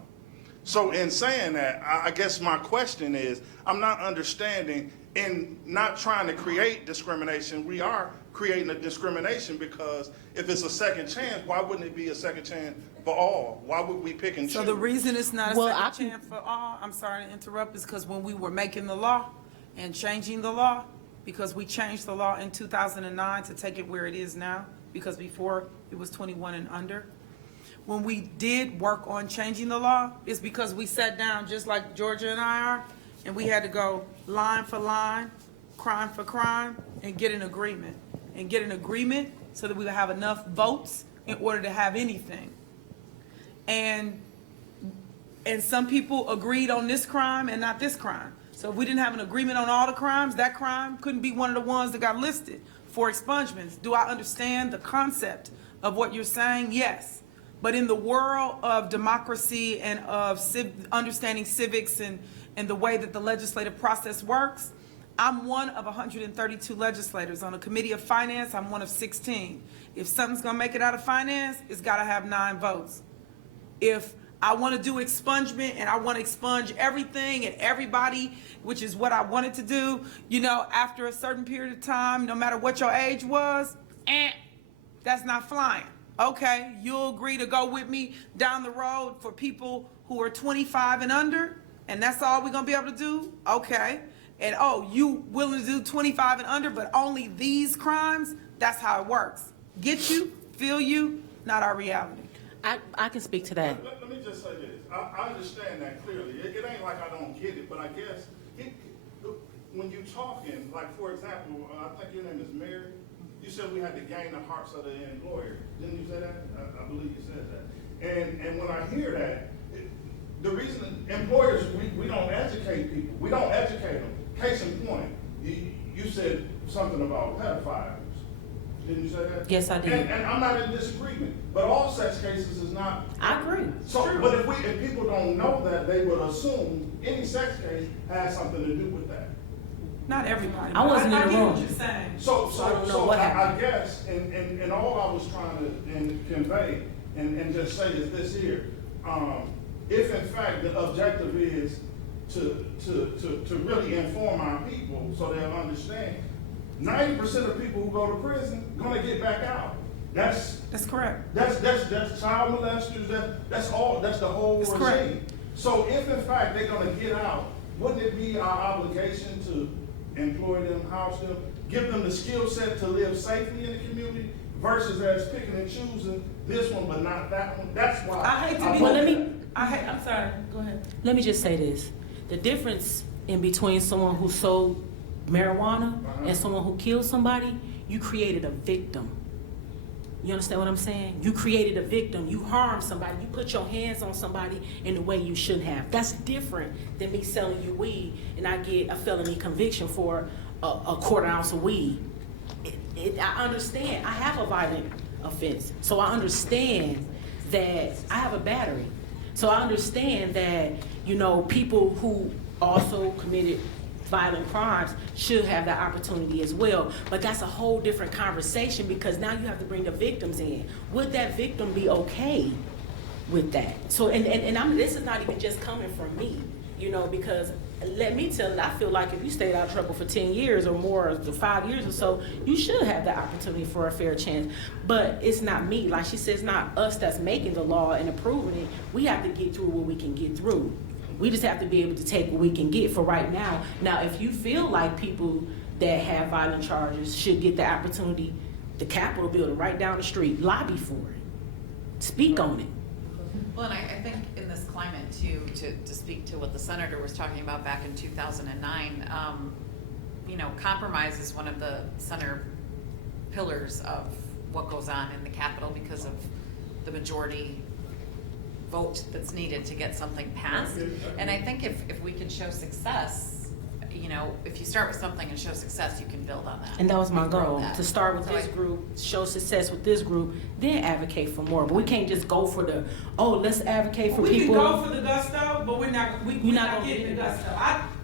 So in saying that, I guess my question is, I'm not understanding, in not trying to create discrimination, we are creating a discrimination, because if it's a second chance, why wouldn't it be a second chance for all? Why would we pick and choose? So the reason it's not a second chance for all, I'm sorry to interrupt, is because when we were making the law and changing the law, because we changed the law in 2009 to take it where it is now, because before it was 21 and under. When we did work on changing the law, it's because we sat down just like Georgia and I are, and we had to go line for line, crime for crime, and get an agreement. And get an agreement so that we would have enough votes in order to have anything. And some people agreed on this crime and not this crime. So if we didn't have an agreement on all the crimes, that crime couldn't be one of the ones that got listed for expungements. Do I understand the concept of what you're saying? Yes. But in the world of democracy and of understanding civics and the way that the legislative process works, I'm one of 132 legislators. On a committee of finance, I'm one of 16. If something's gonna make it out of finance, it's gotta have 9 votes. If I wanna do expungement and I wanna expunge everything and everybody, which is what I wanted to do, after a certain period of time, no matter what your age was, that's not flying. Okay, you'll agree to go with me down the road for people who are 25 and under, and that's all we're gonna be able to do? Okay. And you willing to do 25 and under, but only these crimes? That's how it works. Get you, feel you, not our reality. I can speak to that. Let me just say this. I understand that clearly. It ain't like I don't get it, but I guess when you're talking, like for example, I think your name is Mary. You said we had to gain the hearts of the employer. Didn't you say that? I believe you said that. And when I hear that, the reason employers, we don't educate people. We don't educate them. Case in point, you said something about pedophiles. Didn't you say that? Yes, I did. And I'm not in disagreement, but all sex cases is not. I agree. So, but if people don't know that, they would assume any sex case has something to do with that. Not everybody. I wasn't in the room. I get what you're saying. So I don't know what happened. I guess, and all I was trying to convey and just say is this here. If in fact the objective is to really inform our people so they'll understand, 90% of people who go to prison gonna get back out. That's correct. That's child molesters. That's the whole regime. Correct. So if in fact they're gonna get out, wouldn't it be our obligation to employ them, house them, give them the skill set to live safely in the community, versus as picking and choosing this one but not that one? That's why. I hate to be. Well, I'm sorry. Go ahead. Let me just say this. The difference in between someone who sold marijuana and someone who killed somebody, you created a victim. You understand what I'm saying? You created a victim. You harmed somebody. You put your hands on somebody in a way you shouldn't have. That's different than me selling you weed and I get a felony conviction for a quarter ounce of weed. I understand. I have a violent offense. So I understand that I have a battery. So I understand that, you know, people who also committed violent crimes should have that opportunity as well. But that's a whole different conversation because now you have to bring the victims in. Would that victim be okay with that? So, this is not even just coming from me, you know, because let me tell you, I feel like if you stayed out of trouble for 10 years or more, or 5 years or so, you should have the opportunity for a fair chance. But it's not me. Like she says, it's not us that's making the law and approving it. We have to get through what we can get through. We just have to be able to take what we can get for right now. Now, if you feel like people that have violent charges should get the opportunity, the Capitol building right down the street, lobby for it. Speak on it. Well, and I think in this climate too, to speak to what the senator was talking about back in 2009, you know, compromise is one of the center pillars of what goes on in the Capitol because of the majority vote that's needed to get something passed. And I think if we can show success, you know, if you start with something and show success, you can build on that. And that was my And grow goal, that. to start with this group, show success with this group, then advocate for more. But we can't just go for the, oh, let's advocate for We people. can go for the gusto, but we're not gonna getting the gusto.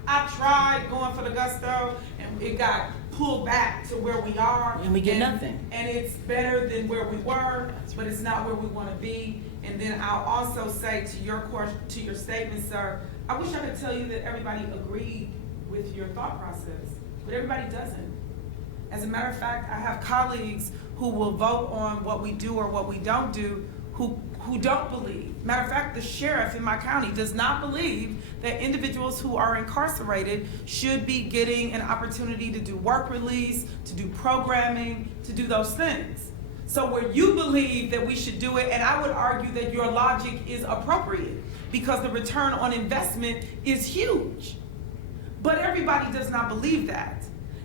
I tried going for the gusto and it got pulled back to where we are. And we get nothing. And it's better than where we were, but it's not where we want to be. And then I'll also say to your statement, sir, I wish I could tell you that everybody agreed with your thought process, but everybody doesn't. As a matter of fact, I have colleagues who will vote on what we do or what we don't do who don't believe. Matter of fact, the sheriff in my county does not believe that individuals who are incarcerated should be getting an opportunity to do work release, to do programming, to do those things. So where you believe that we should do it, and I would argue that your logic is appropriate because the return on investment is huge. But everybody does not believe that.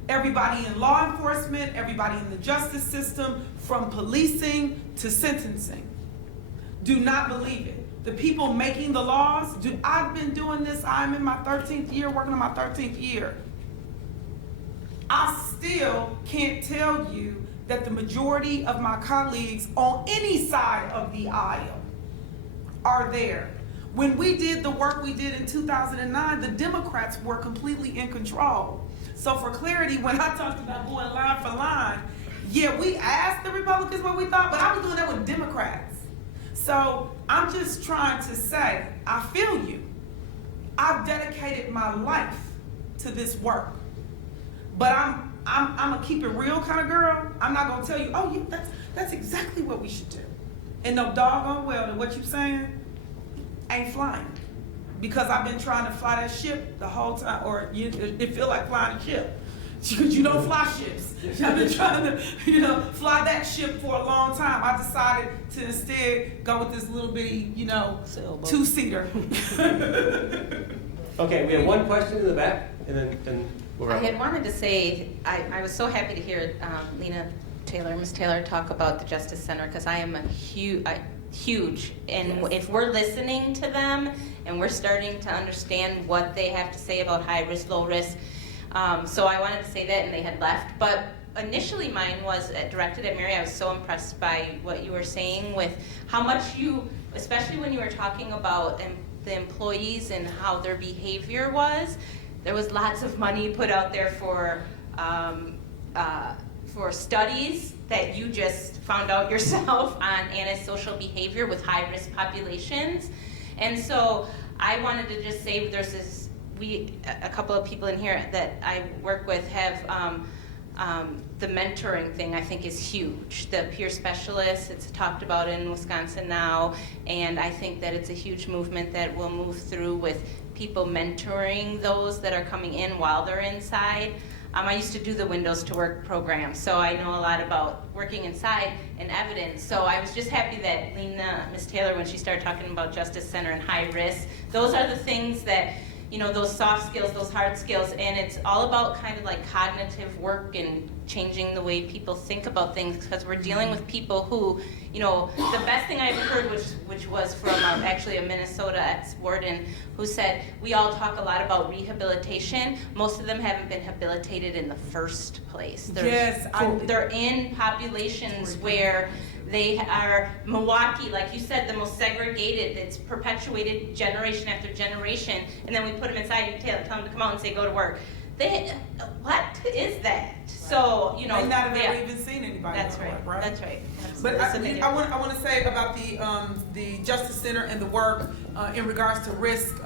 Everybody in law enforcement, everybody in the justice system, from policing to sentencing, do not believe it. The people making the laws, I've been doing this, I'm in my 13th year, working on my 13th year. I still can't tell you that the majority of my colleagues on any side of the aisle are there. When we did the work we did in 2009, the Democrats were completely in control. So for clarity, when I talked about going line for line, yeah, we asked the Republicans what we thought, but I was doing that with Democrats. So I'm just trying to say, I feel you. I've dedicated my life to this work. But I'm a keep it real kind of girl. I'm not gonna tell you, oh yeah, that's exactly what we should do. And no doggone well that what you saying ain't flying. Because I've been trying to fly that ship the whole time, or it feel like flying a ship. Because you don't fly ships. I've been trying to, fly that ship for a long time. I decided to instead go with this little bitty, two-seater. Okay, we have one question in the back, and then we'll I wrap had up. wanted to say, I was so happy to hear Ms. Taylor talk about the Justice Center, because I am a huge, and if we're listening to them and we're starting to understand what they have to say about high risk, low risk, so I wanted to say that, and they had left. But initially mine was directed at Mary. I was so impressed by what you were saying with how much you, especially when you were talking about the employees and how their behavior was. There was lots of money put out there for studies that you just found out yourself on antisocial behavior with high-risk populations. And so I wanted to just say there's a couple of people in here that I work with have the mentoring thing, I think, is huge. The peer specialists, it's talked about in Wisconsin now, and I think that it's a huge movement that will move through with people mentoring those that are coming in while they're inside. I used to do the Windows to Work program, so I know a lot about working inside and evidence. So I was just happy that Ms. Taylor, when she started talking about Justice Center and high risk, those are the things that you know, those soft skills, those hard skills, and it's all about kind of like cognitive work and changing the way people think about things, because we're dealing with people who, you know, the best thing I've heard, which was from actually a Minnesota ex-warden who said, we all talk a lot about rehabilitation. Most of them haven't been habilitated in the first place. They're in populations where they are, Milwaukee, like you said, the most segregated, it's perpetuated generation after generation, and then we put them inside and tell them to come out and say, go to work. What is that? So, you know. May not have ever even seen anybody. That's right, right? That's right. But I want to say about the Justice Center and the work in regards to risk.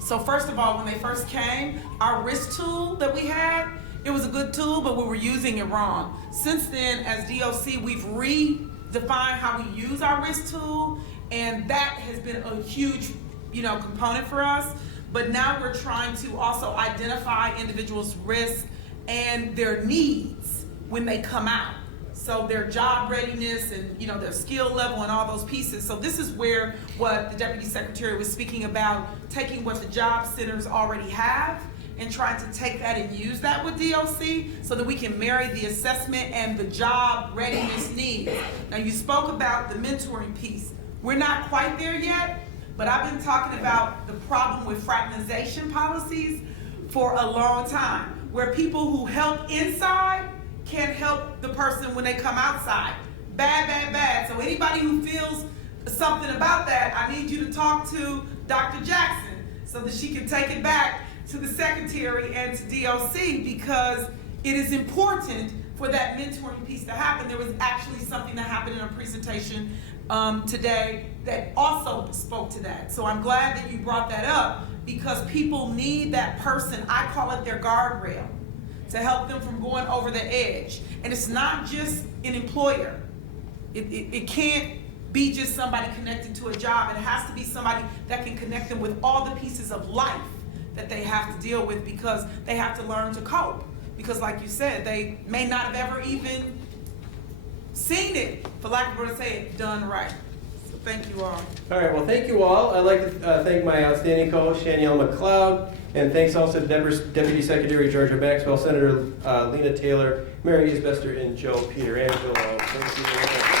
So first of all, when they first came, our risk tool that we had, it was a good tool, but we were using it wrong. Since then, as DOC, we've redefined how we use our risk tool, and that has been a huge, component for us. But now we're trying to also identify individuals' risks and their needs when they come out. So their job readiness and their skill level and all those pieces. So this is where what the Deputy Secretary was speaking about, taking what the job centers already have and trying to take that and use that with DOC so that we can marry the assessment and the job readiness needs. Now you spoke about the mentoring piece. We're not quite there yet, but I've been talking about the problem with fraternization policies for a long time, where people who help inside can't help the person when they come outside. Bad, bad, bad. So anybody who feels something about that, I need you to talk to Dr. Jackson so that she can take it back to the Secretary and to DOC, because it is important for that mentoring piece to happen. There was actually something that happened in a presentation today that also spoke to that. So I'm glad that you brought that up, because people need that person, I call it their guardrail, to help them from going over the edge. And it's not just an employer. It can't be just somebody connected to a job. It has to be somebody that can connect them with all the pieces of life that they have to deal with, because they have to learn to cope. Because like you said, they may not have ever even seen it, for lack of a better say it, done right. So thank you all. All right, well, thank you all. I'd like to thank my outstanding co-host, Shanielle McLeod, and thanks also to Deputy Secretary Georgia Maxwell, Senator Lena Taylor, Mary Isbester, and Joe Peter Angelo. Thank you very much.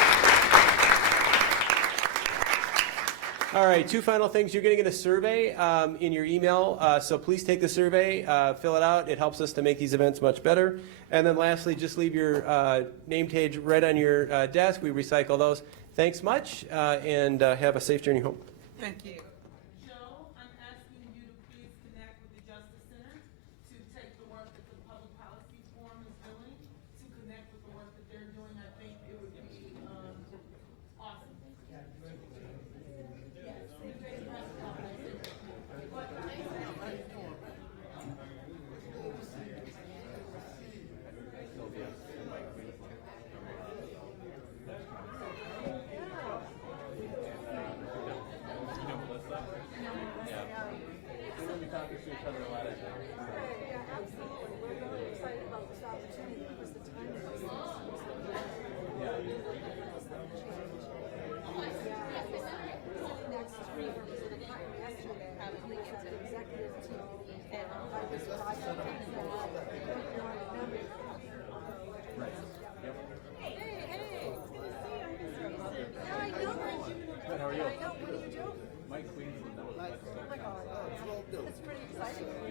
All right, two final things. You're going to get a survey in your email, so please take the survey, fill it out. It helps us to make these events much better. And then lastly, just leave your name tag right on your desk. We recycle those. Thanks much, and have a safe journey home. Thank you. Joe, I'm asking you to please connect with the Justice Center to take the work that the Public Policy Forum is doing, to connect with the work that they're doing. I think it would be awesome. That's pretty exciting.